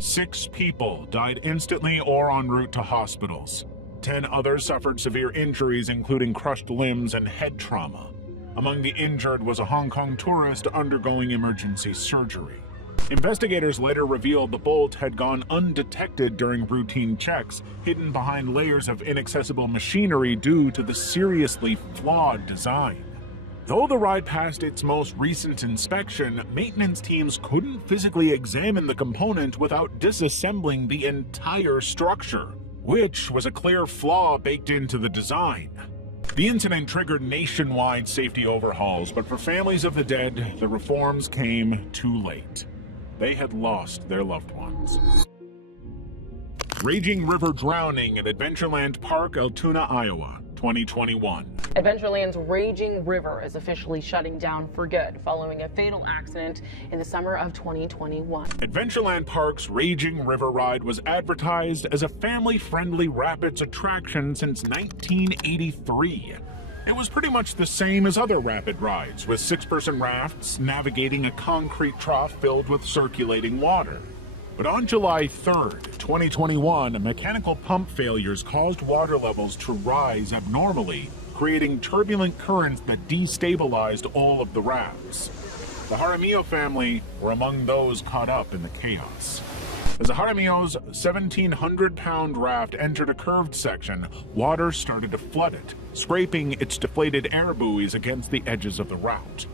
6 people died instantly or en route to hospitals. 10 others suffered severe injuries, including crushed limbs and head trauma. Among the injured was a Hong Kong tourist undergoing emergency surgery. Investigators later revealed the bolt had gone undetected during routine checks, hidden behind layers of inaccessible machinery due to the seriously flawed design. Though the ride passed its most recent inspection, maintenance teams couldn't physically examine the component without disassembling the entire structure, which was a clear flaw baked into the design. The incident triggered nationwide safety overhauls, but for families of the dead, the reforms came too late. They had lost their loved ones. Raging river drowning at Adventureland Park, Altoona, Iowa, 2021. Adventureland's Raging River is officially shutting down for good following a fatal accident in the summer of 2021. Adventureland Park's Raging River ride was advertised as a family-friendly rapids attraction since 1983. It was pretty much the same as other rapid rides, with 6-person rafts navigating a concrete trough filled with circulating water. But on July 3rd, 2021, mechanical pump failures caused water levels to rise abnormally, creating turbulent currents that destabilized all of the rafts. The Jaramillo family were among those caught up in the chaos. As Jaramillo's 1,700-pound raft entered a curved section, water started to flood it, scraping its deflated air buoys against the edges of the route.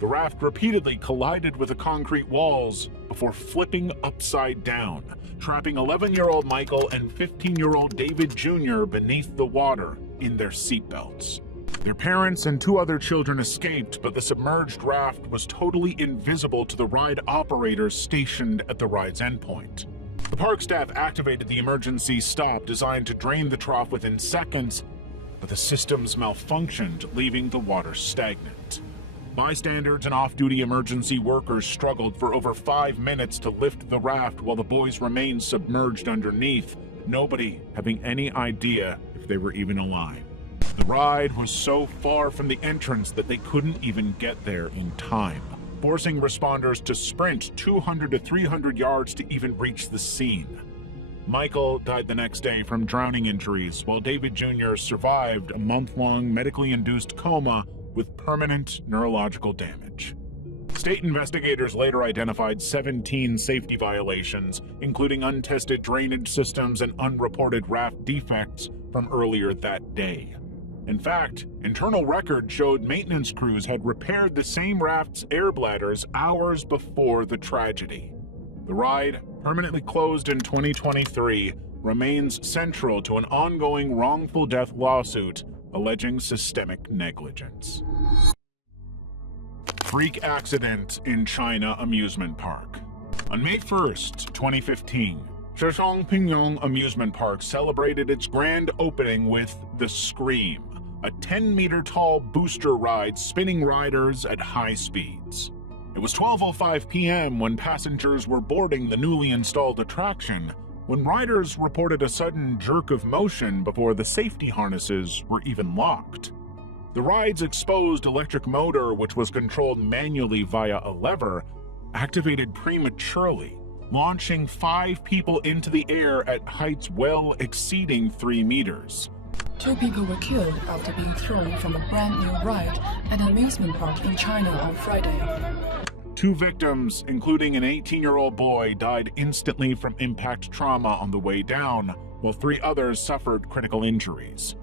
The raft repeatedly collided with the concrete walls before flipping upside down, trapping 11-year-old Michael and 15-year-old David Jr. beneath the water in their seatbelts. Their parents and 2 other children escaped, but the submerged raft was totally invisible to the ride operators stationed at the ride's endpoint. The park staff activated the emergency stop designed to drain the trough within seconds, but the systems malfunctioned, leaving the water stagnant. Bystanders and off-duty emergency workers struggled for over 5 minutes to lift the raft while the boys remained submerged underneath, nobody having any idea if they were even alive. The ride was so far from the entrance that they couldn't even get there in time, forcing responders to sprint 200 to 300 yards to even reach the scene. Michael died the next day from drowning injuries, while David Jr. survived a month-long medically induced coma with permanent neurological damage. State investigators later identified 17 safety violations, including untested drainage systems and unreported raft defects from earlier that day. In fact, internal records showed maintenance crews had repaired the same raft's air bladders hours before the tragedy. The ride, permanently closed in 2023, remains central to an ongoing wrongful death lawsuit alleging systemic negligence. Freak accident in China amusement park. On May 1st, 2015, Sheshong Pingyong Amusement Park celebrated its grand opening with The Scream, a 10-meter-tall booster ride spinning riders at high speeds. It was 12:05 p.m. when passengers were boarding the newly installed attraction, when riders reported a sudden jerk of motion before the safety harnesses were even locked. The ride's exposed electric motor, which was controlled manually via a lever, activated prematurely, launching 5 people into the air at heights well exceeding 3 meters. 2 people were killed after being thrown from a brand new ride at an amusement park in China on Friday. 2 victims, including an 18-year-old boy, died instantly from impact trauma on the way down, while 3 others suffered critical injuries.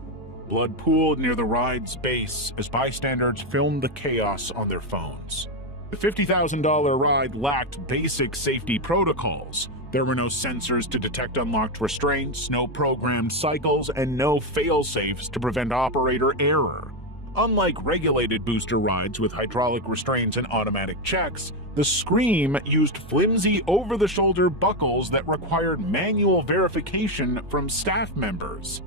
Blood pooled near the ride's base as bystanders filmed the chaos on their phones. The $50,000 ride lacked basic safety protocols. There were no sensors to detect unlocked restraints, no programmed cycles, and no fail-safes to prevent operator error. Unlike regulated booster rides with hydraulic restraints and automatic checks, the Scream used flimsy over-the-shoulder buckles that required manual verification from staff members.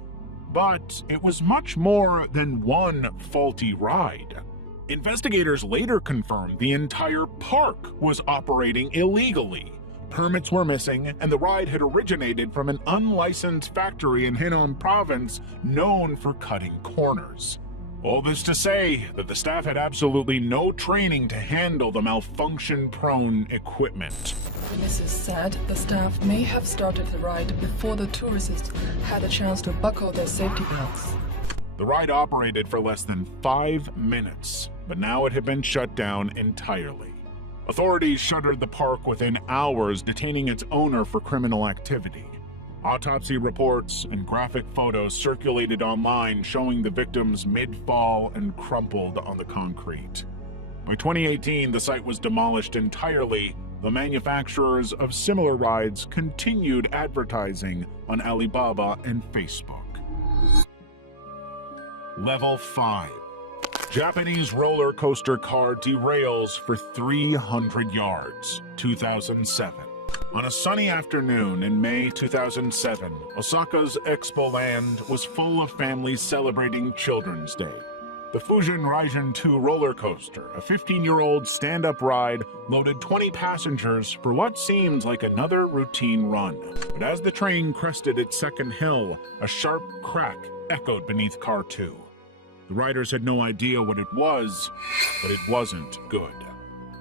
But it was much more than one faulty ride. Investigators later confirmed the entire park was operating illegally. Permits were missing, and the ride had originated from an unlicensed factory in Henan province known for cutting corners. All this to say that the staff had absolutely no training to handle the malfunction-prone equipment. Witnesses said the staff may have started the ride before the tourists had a chance to buckle their safety belts. The ride operated for less than 5 minutes, but now it had been shut down entirely. Authorities shuttered the park within hours, detaining its owner for criminal activity. Autopsy reports and graphic photos circulated online showing the victims mid-fall and crumpled on the concrete. By 2018, the site was demolished entirely. The manufacturers of similar rides continued advertising on Alibaba and Facebook. Level 5. Japanese roller coaster car derails for 300 yards, 2007. On a sunny afternoon in May 2007, Osaka's Expo Land was full of families celebrating Children's Day. The Fujin Raijin 2 roller coaster, a 15-year-old stand-up ride, loaded 20 passengers for what seemed like another routine run. But as the train crested its second hill, a sharp crack echoed beneath car 2. The riders had no idea what it was, but it wasn't good.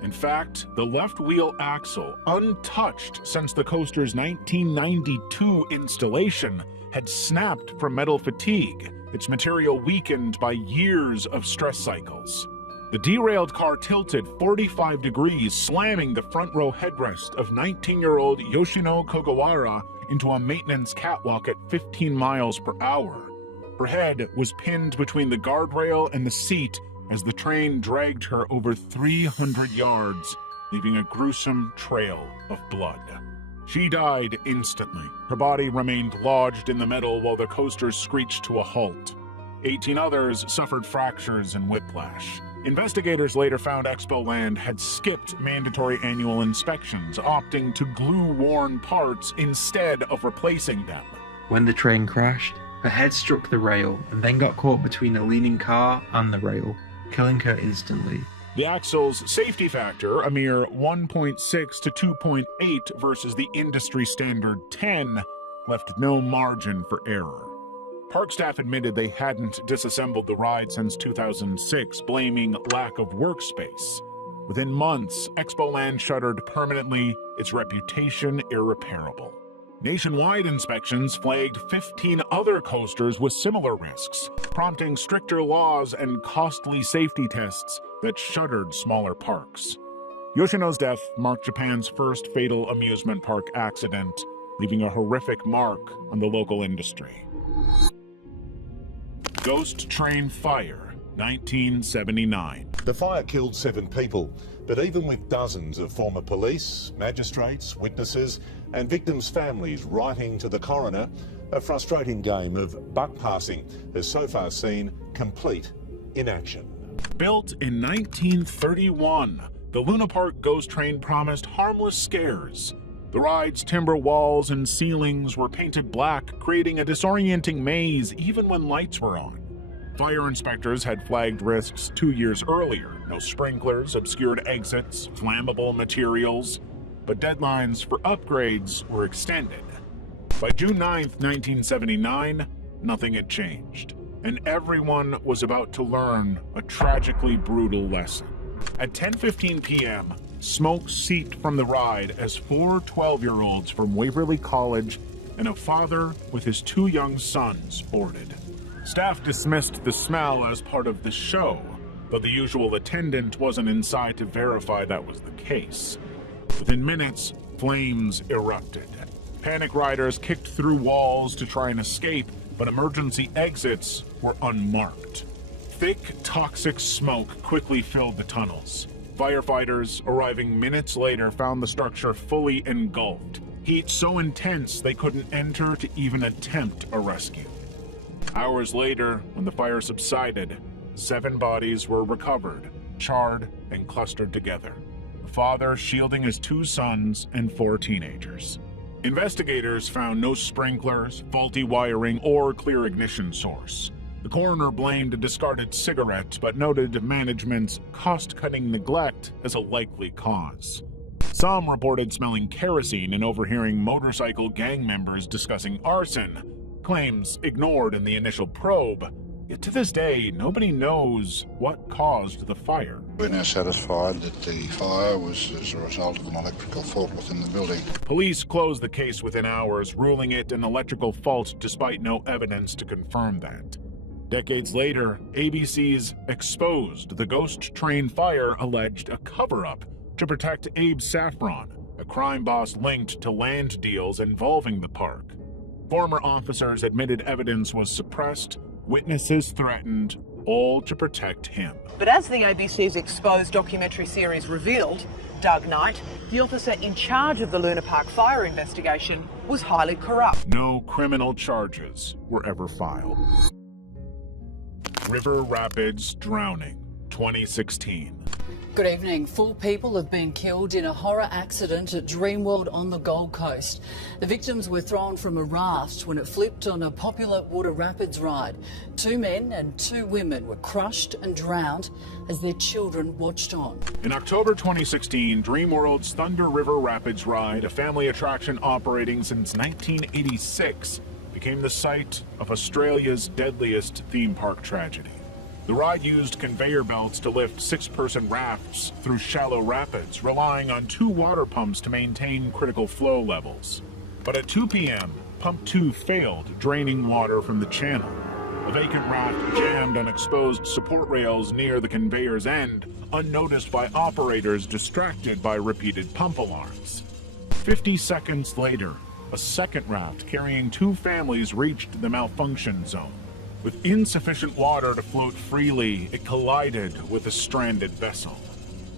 In fact, the left wheel axle, untouched since the coaster's 1992 installation, had snapped from metal fatigue, its material weakened by years of stress cycles. The derailed car tilted 45 degrees, slamming the front row headrest of 19-year-old Yoshino Kogawara into a maintenance catwalk at 15 miles per hour. Her head was pinned between the guardrail and the seat as the train dragged her over 300 yards, leaving a gruesome trail of blood. She died instantly. Her body remained lodged in the metal while the coaster screeched to a halt. 18 others suffered fractures and whiplash. Investigators later found Expoland had skipped mandatory annual inspections, opting to glue worn parts instead of replacing them. When the train crashed, her head struck the rail and then got caught between a leaning car and the rail, killing her instantly. The axle's safety factor, a mere 1.6 to 2.8 versus the industry standard 10, left no margin for error. Park staff admitted they hadn't disassembled the ride since 2006, blaming lack of workspace. Within months, Expoland shuttered permanently, its reputation irreparable. Nationwide inspections flagged 15 other coasters with similar risks, prompting stricter laws and costly safety tests that shuttered smaller parks. Yoshino's death marked Japan's first fatal amusement park accident, leaving a horrific mark on the local industry. Ghost Train Fire, 1979. The fire killed 7 people, but even with dozens of former police, magistrates, witnesses, and victims' families writing to the coroner, a frustrating game of buck passing has so far seen complete inaction. Built in 1931, the Luna Park Ghost Train promised harmless scares. The ride's timber walls and ceilings were painted black, creating a disorienting maze even when lights were on. Fire inspectors had flagged risks 2 years earlier. No sprinklers, obscured exits, flammable materials. But deadlines for upgrades were extended. By June 9th, 1979, nothing had changed, and everyone was about to learn a tragically brutal lesson. At 10:15 p.m., smoke seeped from the ride as 4 12-year-olds from Waverly College and a father with his 2 young sons boarded. Staff dismissed the smell as part of the show, but the usual attendant wasn't inside to verify that was the case. Within minutes, flames erupted. Panic riders kicked through walls to try and escape, but emergency exits were unmarked. Thick, toxic smoke quickly filled the tunnels. Firefighters, arriving minutes later, found the structure fully engulfed. Heat so intense they couldn't enter to even attempt a rescue. Hours later, when the fire subsided, 7 bodies were recovered, charred and clustered together. The father shielding his 2 sons and 4 teenagers. Investigators found no sprinklers, faulty wiring, or clear ignition source. The coroner blamed a discarded cigarette, but noted management's cost-cutting neglect as a likely cause. Some reported smelling kerosene and overhearing motorcycle gang members discussing arson, claims ignored in the initial probe. Yet to this day, nobody knows what caused the fire. We're now satisfied that the fire was as a result of an electrical fault within the building. Police closed the case within hours, ruling it an electrical fault despite no evidence to confirm that. Decades later, ABC's Exposed, the Ghost Train Fire alleged a cover-up to protect Abe Saffron, a crime boss linked to land deals involving the park. Former officers admitted evidence was suppressed, witnesses threatened, all to protect him. But as the ABC's Exposed documentary series revealed, Doug Knight, the officer in charge of the Luna Park fire investigation, was highly corrupt. No criminal charges were ever filed. River Rapids drowning, 2016. Good evening. 4 people have been killed in a horror accident at Dreamworld on the Gold Coast. The victims were thrown from a raft when it flipped on a popular water rapids ride. 2 men and 2 women were crushed and drowned as their children watched on. In October 2016, Dreamworld's Thunder River Rapids ride, a family attraction operating since 1986, became the site of Australia's deadliest theme park tragedy. The ride used conveyor belts to lift 6-person rafts through shallow rapids, relying on 2 water pumps to maintain critical flow levels. But at 2 p.m., Pump 2 failed, draining water from the channel. The vacant raft jammed on exposed support rails near the conveyor's end, unnoticed by operators distracted by repeated pump alarms. 50 seconds later, a second raft carrying 2 families reached the malfunction zone. With insufficient water to float freely, it collided with a stranded vessel.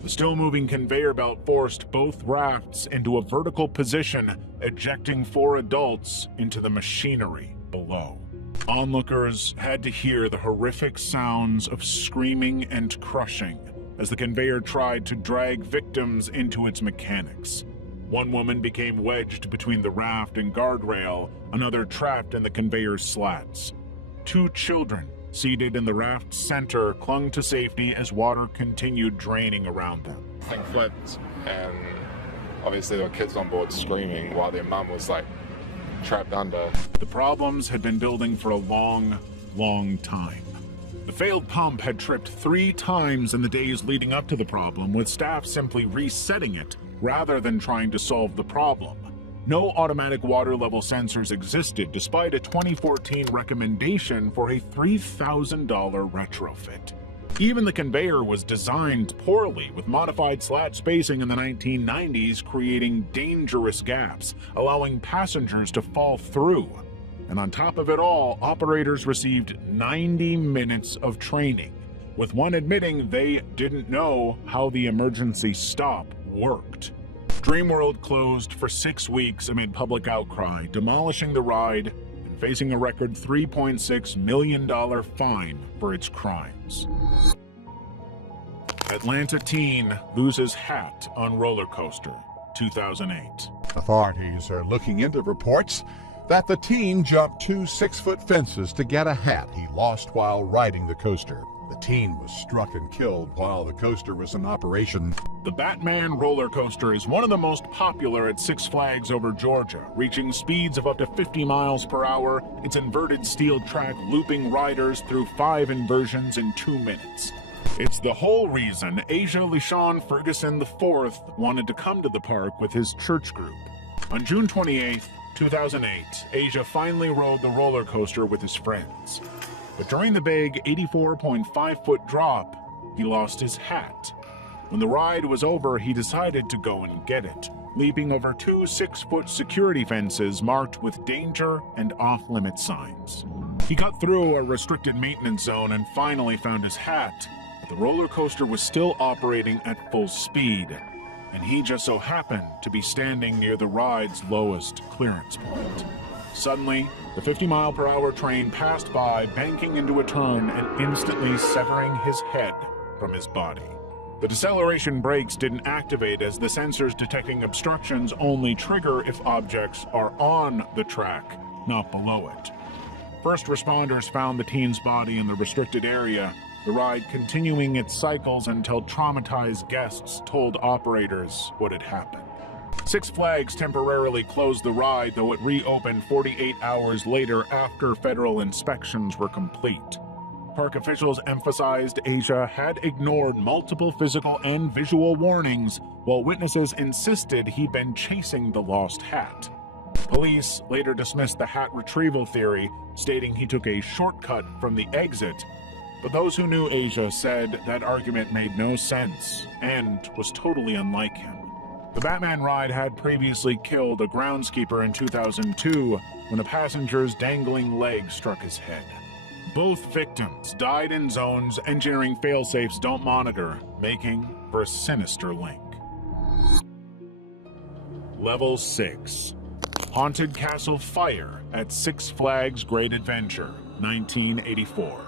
The still-moving conveyor belt forced both rafts into a vertical position, ejecting 4 adults into the machinery below. Onlookers had to hear the horrific sounds of screaming and crushing as the conveyor tried to drag victims into its mechanics. One woman became wedged between the raft and guardrail, another trapped in the conveyor's slats. 2 children, seated in the raft's center, clung to safety as water continued draining around them. Thing flipped, and obviously there were kids on board screaming while their mum was trapped under. The problems had been building for a long, long time. The failed pump had tripped 3 times in the days leading up to the problem, with staff simply resetting it rather than trying to solve the problem. No automatic water level sensors existed, despite a 2014 recommendation for a $3,000 retrofit. Even the conveyor was designed poorly, with modified slat spacing in the 1990s creating dangerous gaps, allowing passengers to fall through. And on top of it all, operators received 90 minutes of training, with one admitting they didn't know how the emergency stop worked. Dreamworld closed for 6 weeks amid public outcry, demolishing the ride and facing a record $3.6 million fine for its crimes. Atlanta teen loses hat on roller coaster, 2008. Authorities are looking into reports that the teen jumped 2 6-foot fences to get a hat he lost while riding the coaster. The teen was struck and killed while the coaster was in operation. The Batman roller coaster is one of the most popular at Six Flags over Georgia, reaching speeds of up to 50 miles per hour, its inverted steel track looping riders through 5 inversions in 2 minutes. It's the whole reason Asia LeSean Ferguson IV wanted to come to the park with his church group. On June 28, 2008, Asia finally rode the roller coaster with his friends. But during the big 84.5-foot drop, he lost his hat. When the ride was over, he decided to go and get it, leaping over 2 6-foot security fences marked with danger and off-limit signs. He cut through a restricted maintenance zone and finally found his hat, but the roller coaster was still operating at full speed, and he just so happened to be standing near the ride's lowest clearance point. Suddenly, the 50-mile-per-hour train passed by, banking into a turn and instantly severing his head from his body. The deceleration brakes didn't activate, as the sensors detecting obstructions only trigger if objects are on the track, not below it. First responders found the teen's body in the restricted area, the ride continuing its cycles until traumatized guests told operators what had happened. Six Flags temporarily closed the ride, though it reopened 48 hours later after federal inspections were complete. Park officials emphasized Asia had ignored multiple physical and visual warnings, while witnesses insisted he'd been chasing the lost hat. Police later dismissed the hat retrieval theory, stating he took a shortcut from the exit, but those who knew Asia said that argument made no sense and was totally unlike him. The Batman ride had previously killed a groundskeeper in 2002 when a passenger's dangling leg struck his head. Both victims died in zones engineering failsafes don't monitor, making for a sinister link. Level 6. Haunted Castle Fire at Six Flags Great Adventure, 1984.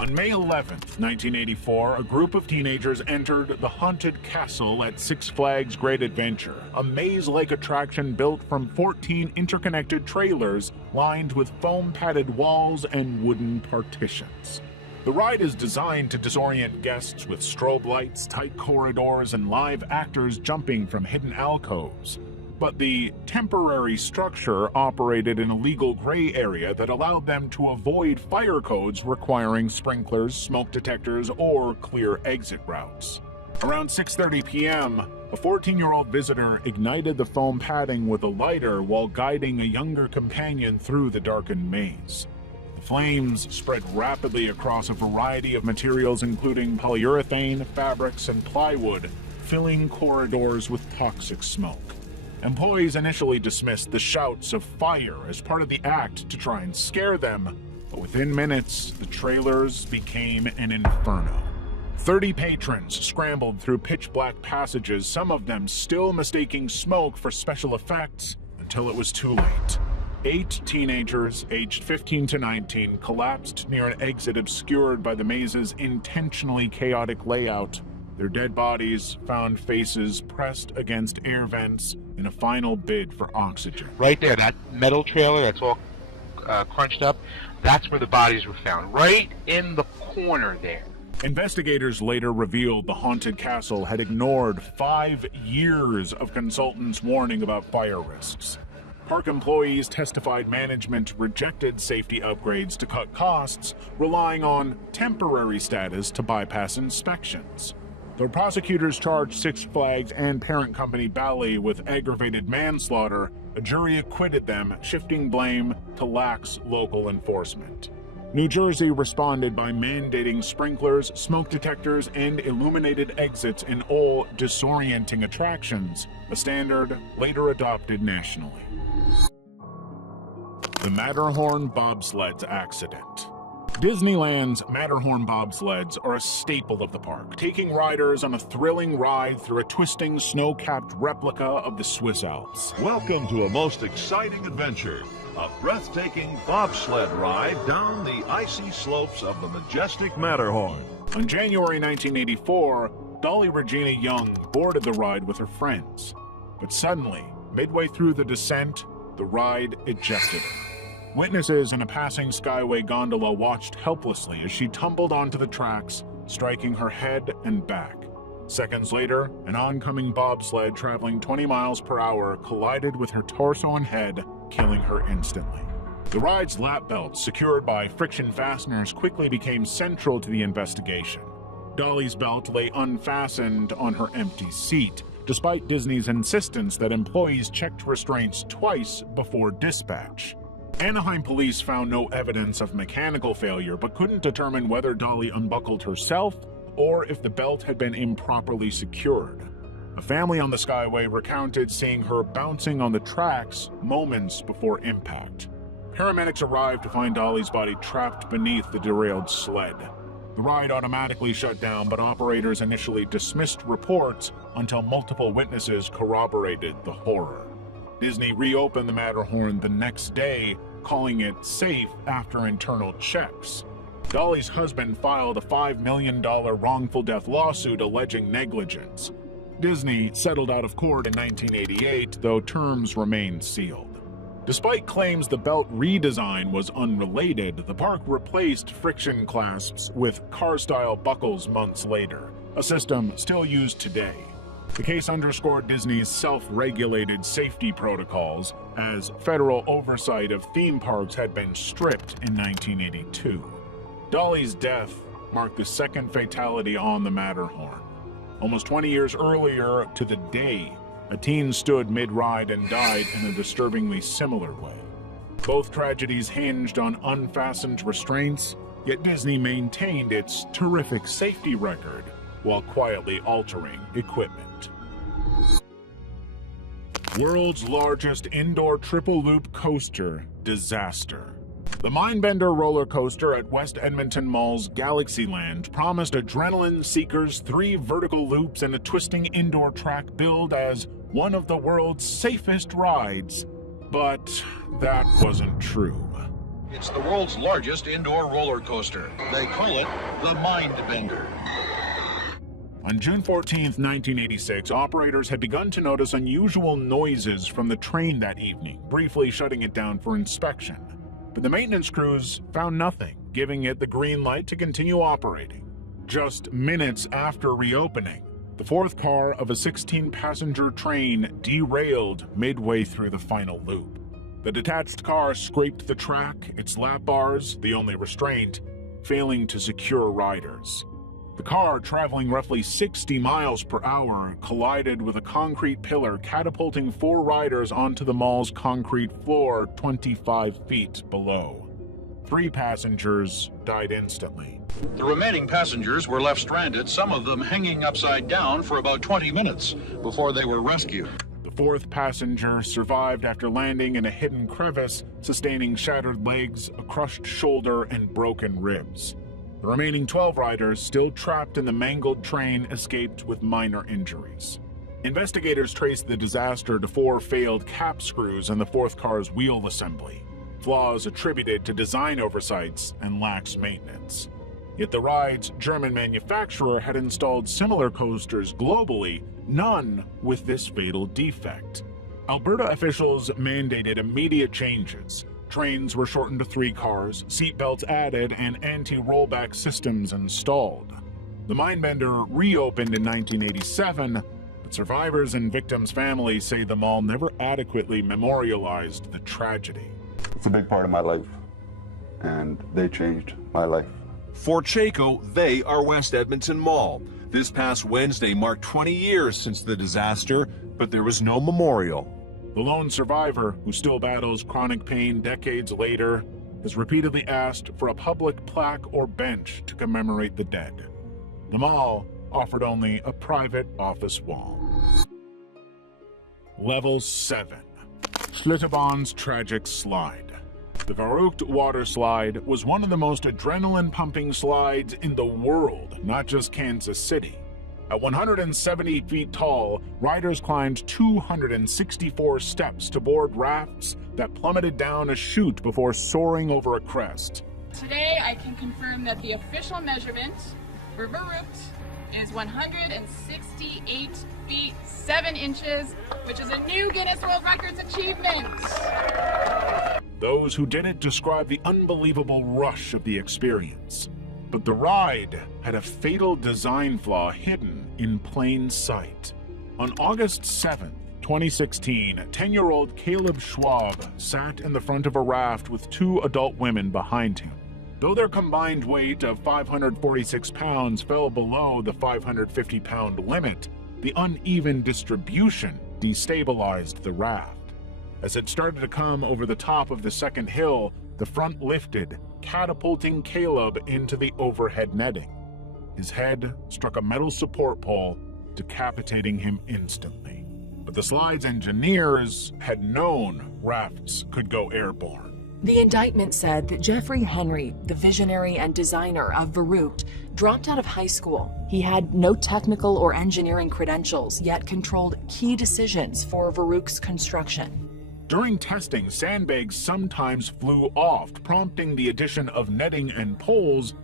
On May 11, 1984, a group of teenagers entered the Haunted Castle at Six Flags Great Adventure, a maze-like attraction built from 14 interconnected trailers lined with foam-padded walls and wooden partitions. The ride is designed to disorient guests with strobe lights, tight corridors, and live actors jumping from hidden alcoves. But the temporary structure operated in a legal gray area that allowed them to avoid fire codes requiring sprinklers, smoke detectors, or clear exit routes. Around 6:30 p.m., a 14-year-old visitor ignited the foam padding with a lighter while guiding a younger companion through the darkened maze. The The flames spread rapidly across a variety of materials including polyurethane, fabrics, and plywood, filling corridors with toxic smoke. Employees initially dismissed the shouts of fire as part of the act to try and scare them, but within minutes, the trailers became an inferno. 30 patrons scrambled through pitch-black passages, some of them still mistaking smoke for special effects, until it was too late. 8 teenagers, aged 15 to 19, collapsed near an exit obscured by the maze's intentionally chaotic layout. Their dead bodies found faces pressed against air vents in a final bid for oxygen. Right there, that metal trailer that's all crunched up, that's where the bodies were found, right in the corner there. Investigators later revealed the haunted castle had ignored 5 years of consultants' warning about fire risks. Park employees testified management rejected safety upgrades to cut costs, relying on temporary status to bypass inspections. Though prosecutors charged Six Flags and parent company Ballet with aggravated manslaughter, a jury acquitted them, shifting blame to lax local enforcement. New Jersey responded by mandating sprinklers, smoke detectors, and illuminated exits in all disorienting attractions, a standard later adopted nationally. The Matterhorn bobsleds accident. Disneyland's Matterhorn bobsleds are a staple of the park, taking riders on a thrilling ride through a twisting, snow-capped replica of the Swiss Alps. Welcome to a most exciting adventure, a breathtaking bobsled ride down the icy slopes of the majestic Matterhorn. On January 1984, Dolly Regina Young boarded the ride with her friends. But suddenly, midway through the descent, the ride ejected her. Witnesses in a passing Skyway gondola watched helplessly as she tumbled onto the tracks, striking her head and back. Seconds later, an oncoming bobsled traveling 20 miles per hour collided with her torso and head, killing her instantly. The ride's lap belts, secured by friction fasteners, quickly became central to the investigation. Dolly's belt lay unfastened on her empty seat, despite Disney's insistence that employees checked restraints twice before dispatch. Anaheim police found no evidence of mechanical failure, but couldn't determine whether Dolly unbuckled herself or if the belt had been improperly secured. A family on the Skyway recounted seeing her bouncing on the tracks moments before impact. Paramedics arrived to find Dolly's body trapped beneath the derailed sled. The ride automatically shut down, but operators initially dismissed reports until multiple witnesses corroborated the horror. Disney reopened the Matterhorn the next day, calling it safe after internal checks. Dolly's husband filed a $5 million wrongful death lawsuit alleging negligence. Disney settled out of court in 1988, though terms remained sealed. Despite claims the belt redesign was unrelated, the park replaced friction clasps with car-style buckles months later, a system still used today. The case underscored Disney's self-regulated safety protocols, as federal oversight of theme parks had been stripped in 1982. Dolly's death marked the second fatality on the Matterhorn. Almost 20 years earlier to the day, a teen stood mid-ride and died in a disturbingly similar way. Both tragedies hinged on unfastened restraints, yet Disney maintained its terrific safety record while quietly altering equipment. World's largest indoor triple-loop coaster disaster. The Mindbender roller coaster at West Edmonton Mall's Galaxyland promised adrenaline seekers 3 vertical loops and a twisting indoor track billed as one of the world's safest rides, but that wasn't true. It's the world's largest indoor roller coaster. They call it the Mindbender. On June 14, 1986, operators had begun to notice unusual noises from the train that evening, briefly shutting it down for inspection. But the maintenance crews found nothing, giving it the green light to continue operating. Just minutes after reopening, the 4th car of a 16-passenger train derailed midway through the final loop. The detached car scraped the track, its lap bars, the only restraint, failing to secure riders. The car, traveling roughly 60 miles per hour, collided with a concrete pillar, catapulting 4 riders onto the mall's concrete floor 25 feet below. 3 passengers died instantly. The remaining passengers were left stranded, some of them hanging upside down for about 20 minutes before they were rescued. The 4th passenger survived after landing in a hidden crevice, sustaining shattered legs, a crushed shoulder, and broken ribs. The remaining 12 riders, still trapped in the mangled train, escaped with minor injuries. Investigators traced the disaster to 4 failed cap screws in the 4th car's wheel assembly, flaws attributed to design oversights and lax maintenance. Yet the ride's German manufacturer had installed similar coasters globally, none with this fatal defect. Alberta officials mandated immediate changes. Trains were shortened to 3 cars, seatbelts added, and anti-rollback systems installed. The Mindbender reopened in 1987, but survivors and victims' families say the mall never adequately memorialized the tragedy. It's a big part of my life, and they changed my life. For Chaco, they are West Edmonton Mall. This past Wednesday marked 20 years since the disaster, but there was no memorial. The lone survivor, who still battles chronic pain decades later, has repeatedly asked for a public plaque or bench to commemorate the dead. The mall offered only a private office wall. Level 7. Schlitterbann's tragic slide. The Verrückt water slide was one of the most adrenaline-pumping slides in the world, not just Kansas City. At 170 feet tall, riders climbed 264 steps to board rafts that plummeted down a chute before soaring over a crest. Today, I can confirm that the official measurement for Verrückt is 168 feet 7 inches, which is a new Guinness World Records achievement. Those who did it described the unbelievable rush of the experience. But the ride had a fatal design flaw hidden in plain sight. On August 7, 2016, 10-year-old Caleb Schwab sat in the front of a raft with 2 adult women behind him. Though their combined weight of 546 pounds fell below the 550-pound limit, the uneven distribution destabilized the raft. As it started to come over the top of the second hill, the front lifted, catapulting Caleb into the overhead netting. His head struck a metal support pole, decapitating him instantly. But the slide's engineers had known rafts could go airborne. The indictment said that Jeffrey Henry, the visionary and designer of Verrückt, dropped out of high school. He had no technical or engineering credentials, yet controlled key decisions for Verrückt's construction. During testing, sandbags sometimes flew off, prompting the addition of netting and poles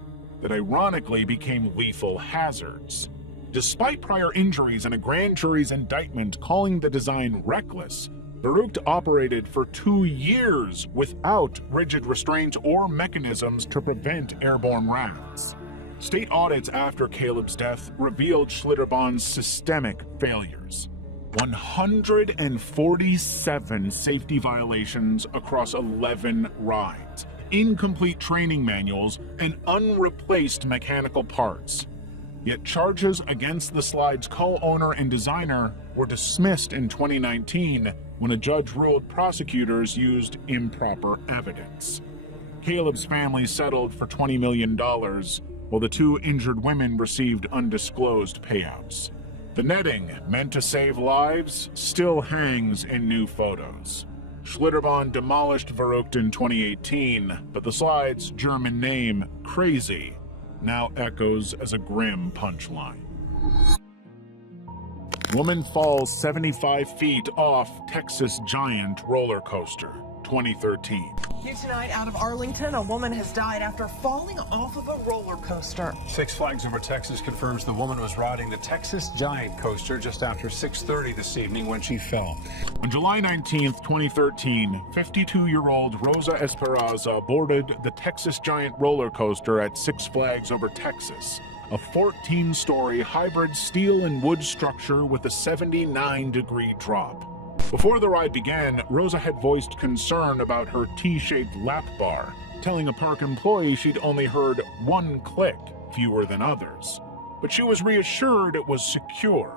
that ironically became lethal hazards. Despite prior injuries and a grand jury's indictment calling the design reckless, Verrückt operated for 2 years without rigid restraints or mechanisms to prevent airborne rafts. State audits after Caleb's death revealed Schlitterbann's systemic failures. 147 safety violations across 11 rides, incomplete training manuals, and unreplaced mechanical parts. Yet charges against the slide's co-owner and designer were dismissed in 2019 when a judge ruled prosecutors used improper evidence. Caleb's family settled for $20 million, while the 2 injured women received undisclosed payouts. The netting, meant to save lives, still hangs in new photos. Schlitterbahn demolished Verrückt in 2018, but the slide's German name, Crazy, now echoes as a grim punchline. Woman falls 75 feet off Texas Giant roller coaster, 2013. Here tonight out of Arlington, a woman has died after falling off of a roller coaster. Six Flags Over Texas confirms the woman was riding the Texas Giant coaster just after 6:30 this evening when she fell. On July 19, 2013, 52-year-old Rosa Esperanza boarded the Texas Giant roller coaster at Six Flags Over Texas, a 14-story hybrid steel and wood structure with a 79-degree drop. Before the ride began, Rosa had voiced concern about her T-shaped lap bar, telling a park employee she'd only heard 1 click, fewer than others. But she was reassured it was secure.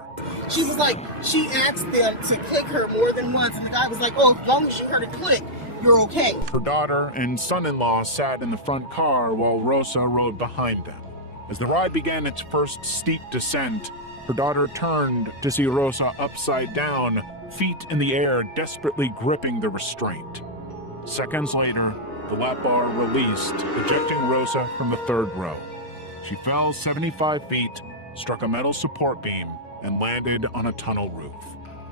She was like, she asked them to click her more than once, and the guy was like, oh, as long as she heard a click, you're okay. Her daughter and son-in-law sat in the front car while Rosa rode behind them. As the ride began its first steep descent, her daughter turned to see Rosa upside down, feet in the air, desperately gripping the restraint. Seconds later, the lap bar released, ejecting Rosa from the third row. She fell 75 feet, struck a metal support beam, and landed on a tunnel roof.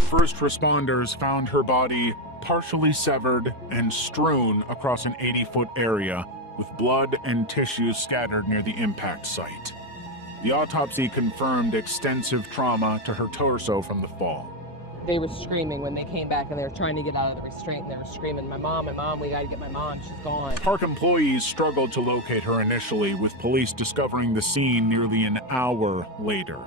First responders found her body partially severed and strewn across an 80-foot area, with blood and tissue scattered near the impact site. The autopsy confirmed extensive trauma to her torso from the fall. They were screaming when they came back, and they were trying to get out of the restraint, and they were screaming, my mom, we gotta get my mom, she's gone. Park employees struggled to locate her initially, with police discovering the scene nearly an hour later.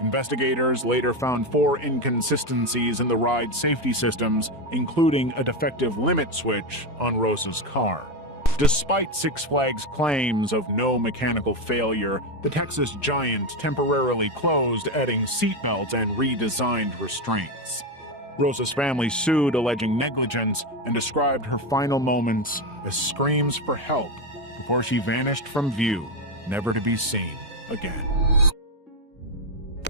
Investigators later found 4 inconsistencies in the ride safety systems, including a defective limit switch on Rosa's car. Despite Six Flags' claims of no mechanical failure, the Texas Giant temporarily closed, adding seatbelts and redesigned restraints. Rosa's family sued, alleging negligence, and described her final moments as screams for help before she vanished from view, never to be seen again.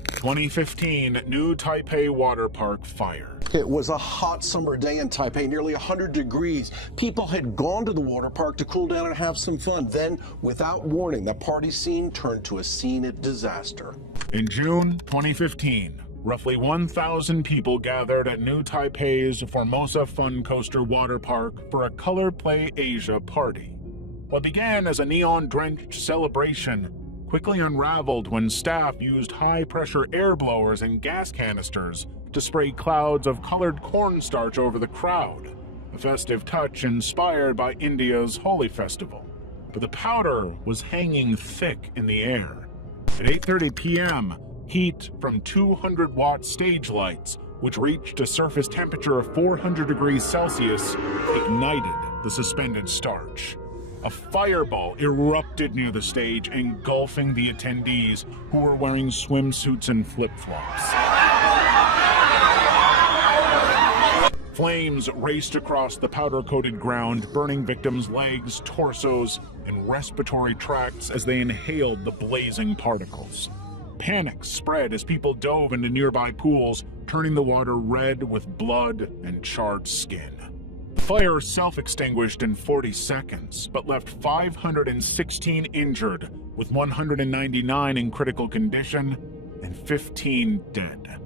2015 New Taipei Water Park fire. It was a hot summer day in Taipei, nearly 100 degrees. People had gone to the water park to cool down and have some fun. Then, without warning, the party scene turned to a scene of disaster. In June 2015, roughly 1,000 people gathered at New Taipei's Formosa Fun Coaster Water Park for a Color Play Asia party. What began as a neon-drenched celebration quickly unraveled when staff used high-pressure air blowers and gas canisters to spray clouds of colored cornstarch over the crowd, a festive touch inspired by India's Holi festival. But the powder was hanging thick in the air. At 8:30 p.m., heat from 200-watt stage lights, which reached a surface temperature of 400 degrees Celsius, ignited the suspended starch. A fireball erupted near the stage, engulfing the attendees, who were wearing swimsuits and flip-flops. Flames raced across the powder-coated ground, burning victims' legs, torsos, and respiratory tracts as they inhaled the blazing particles. Panic spread as people dove into nearby pools, turning the water red with blood and charred skin. The fire self-extinguished in 40 seconds, but left 516 injured, with 199 in critical condition and 15 dead.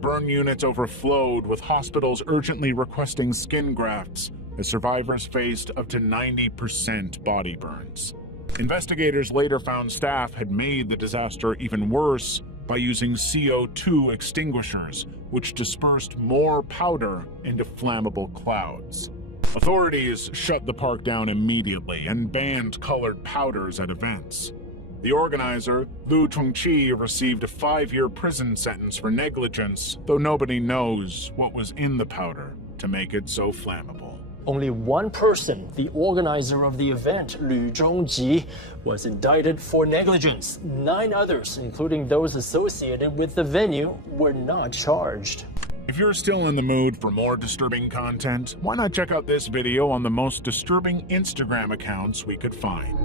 Burn units overflowed, with hospitals urgently requesting skin grafts as survivors faced up to 90% body burns. Investigators later found staff had made the disaster even worse by using CO2 extinguishers, which dispersed more powder into flammable clouds. Authorities shut the park down immediately and banned colored powders at events. The organizer, Lu Chongqi, received a 5-year prison sentence for negligence, though nobody knows what was in the powder to make it so flammable. Only one person, the organizer of the event, Lu Zhongji, was indicted for negligence. 9 others, including those associated with the venue, were not charged. If you're still in the mood for more disturbing content, why not check out this video on the most disturbing Instagram accounts we could find.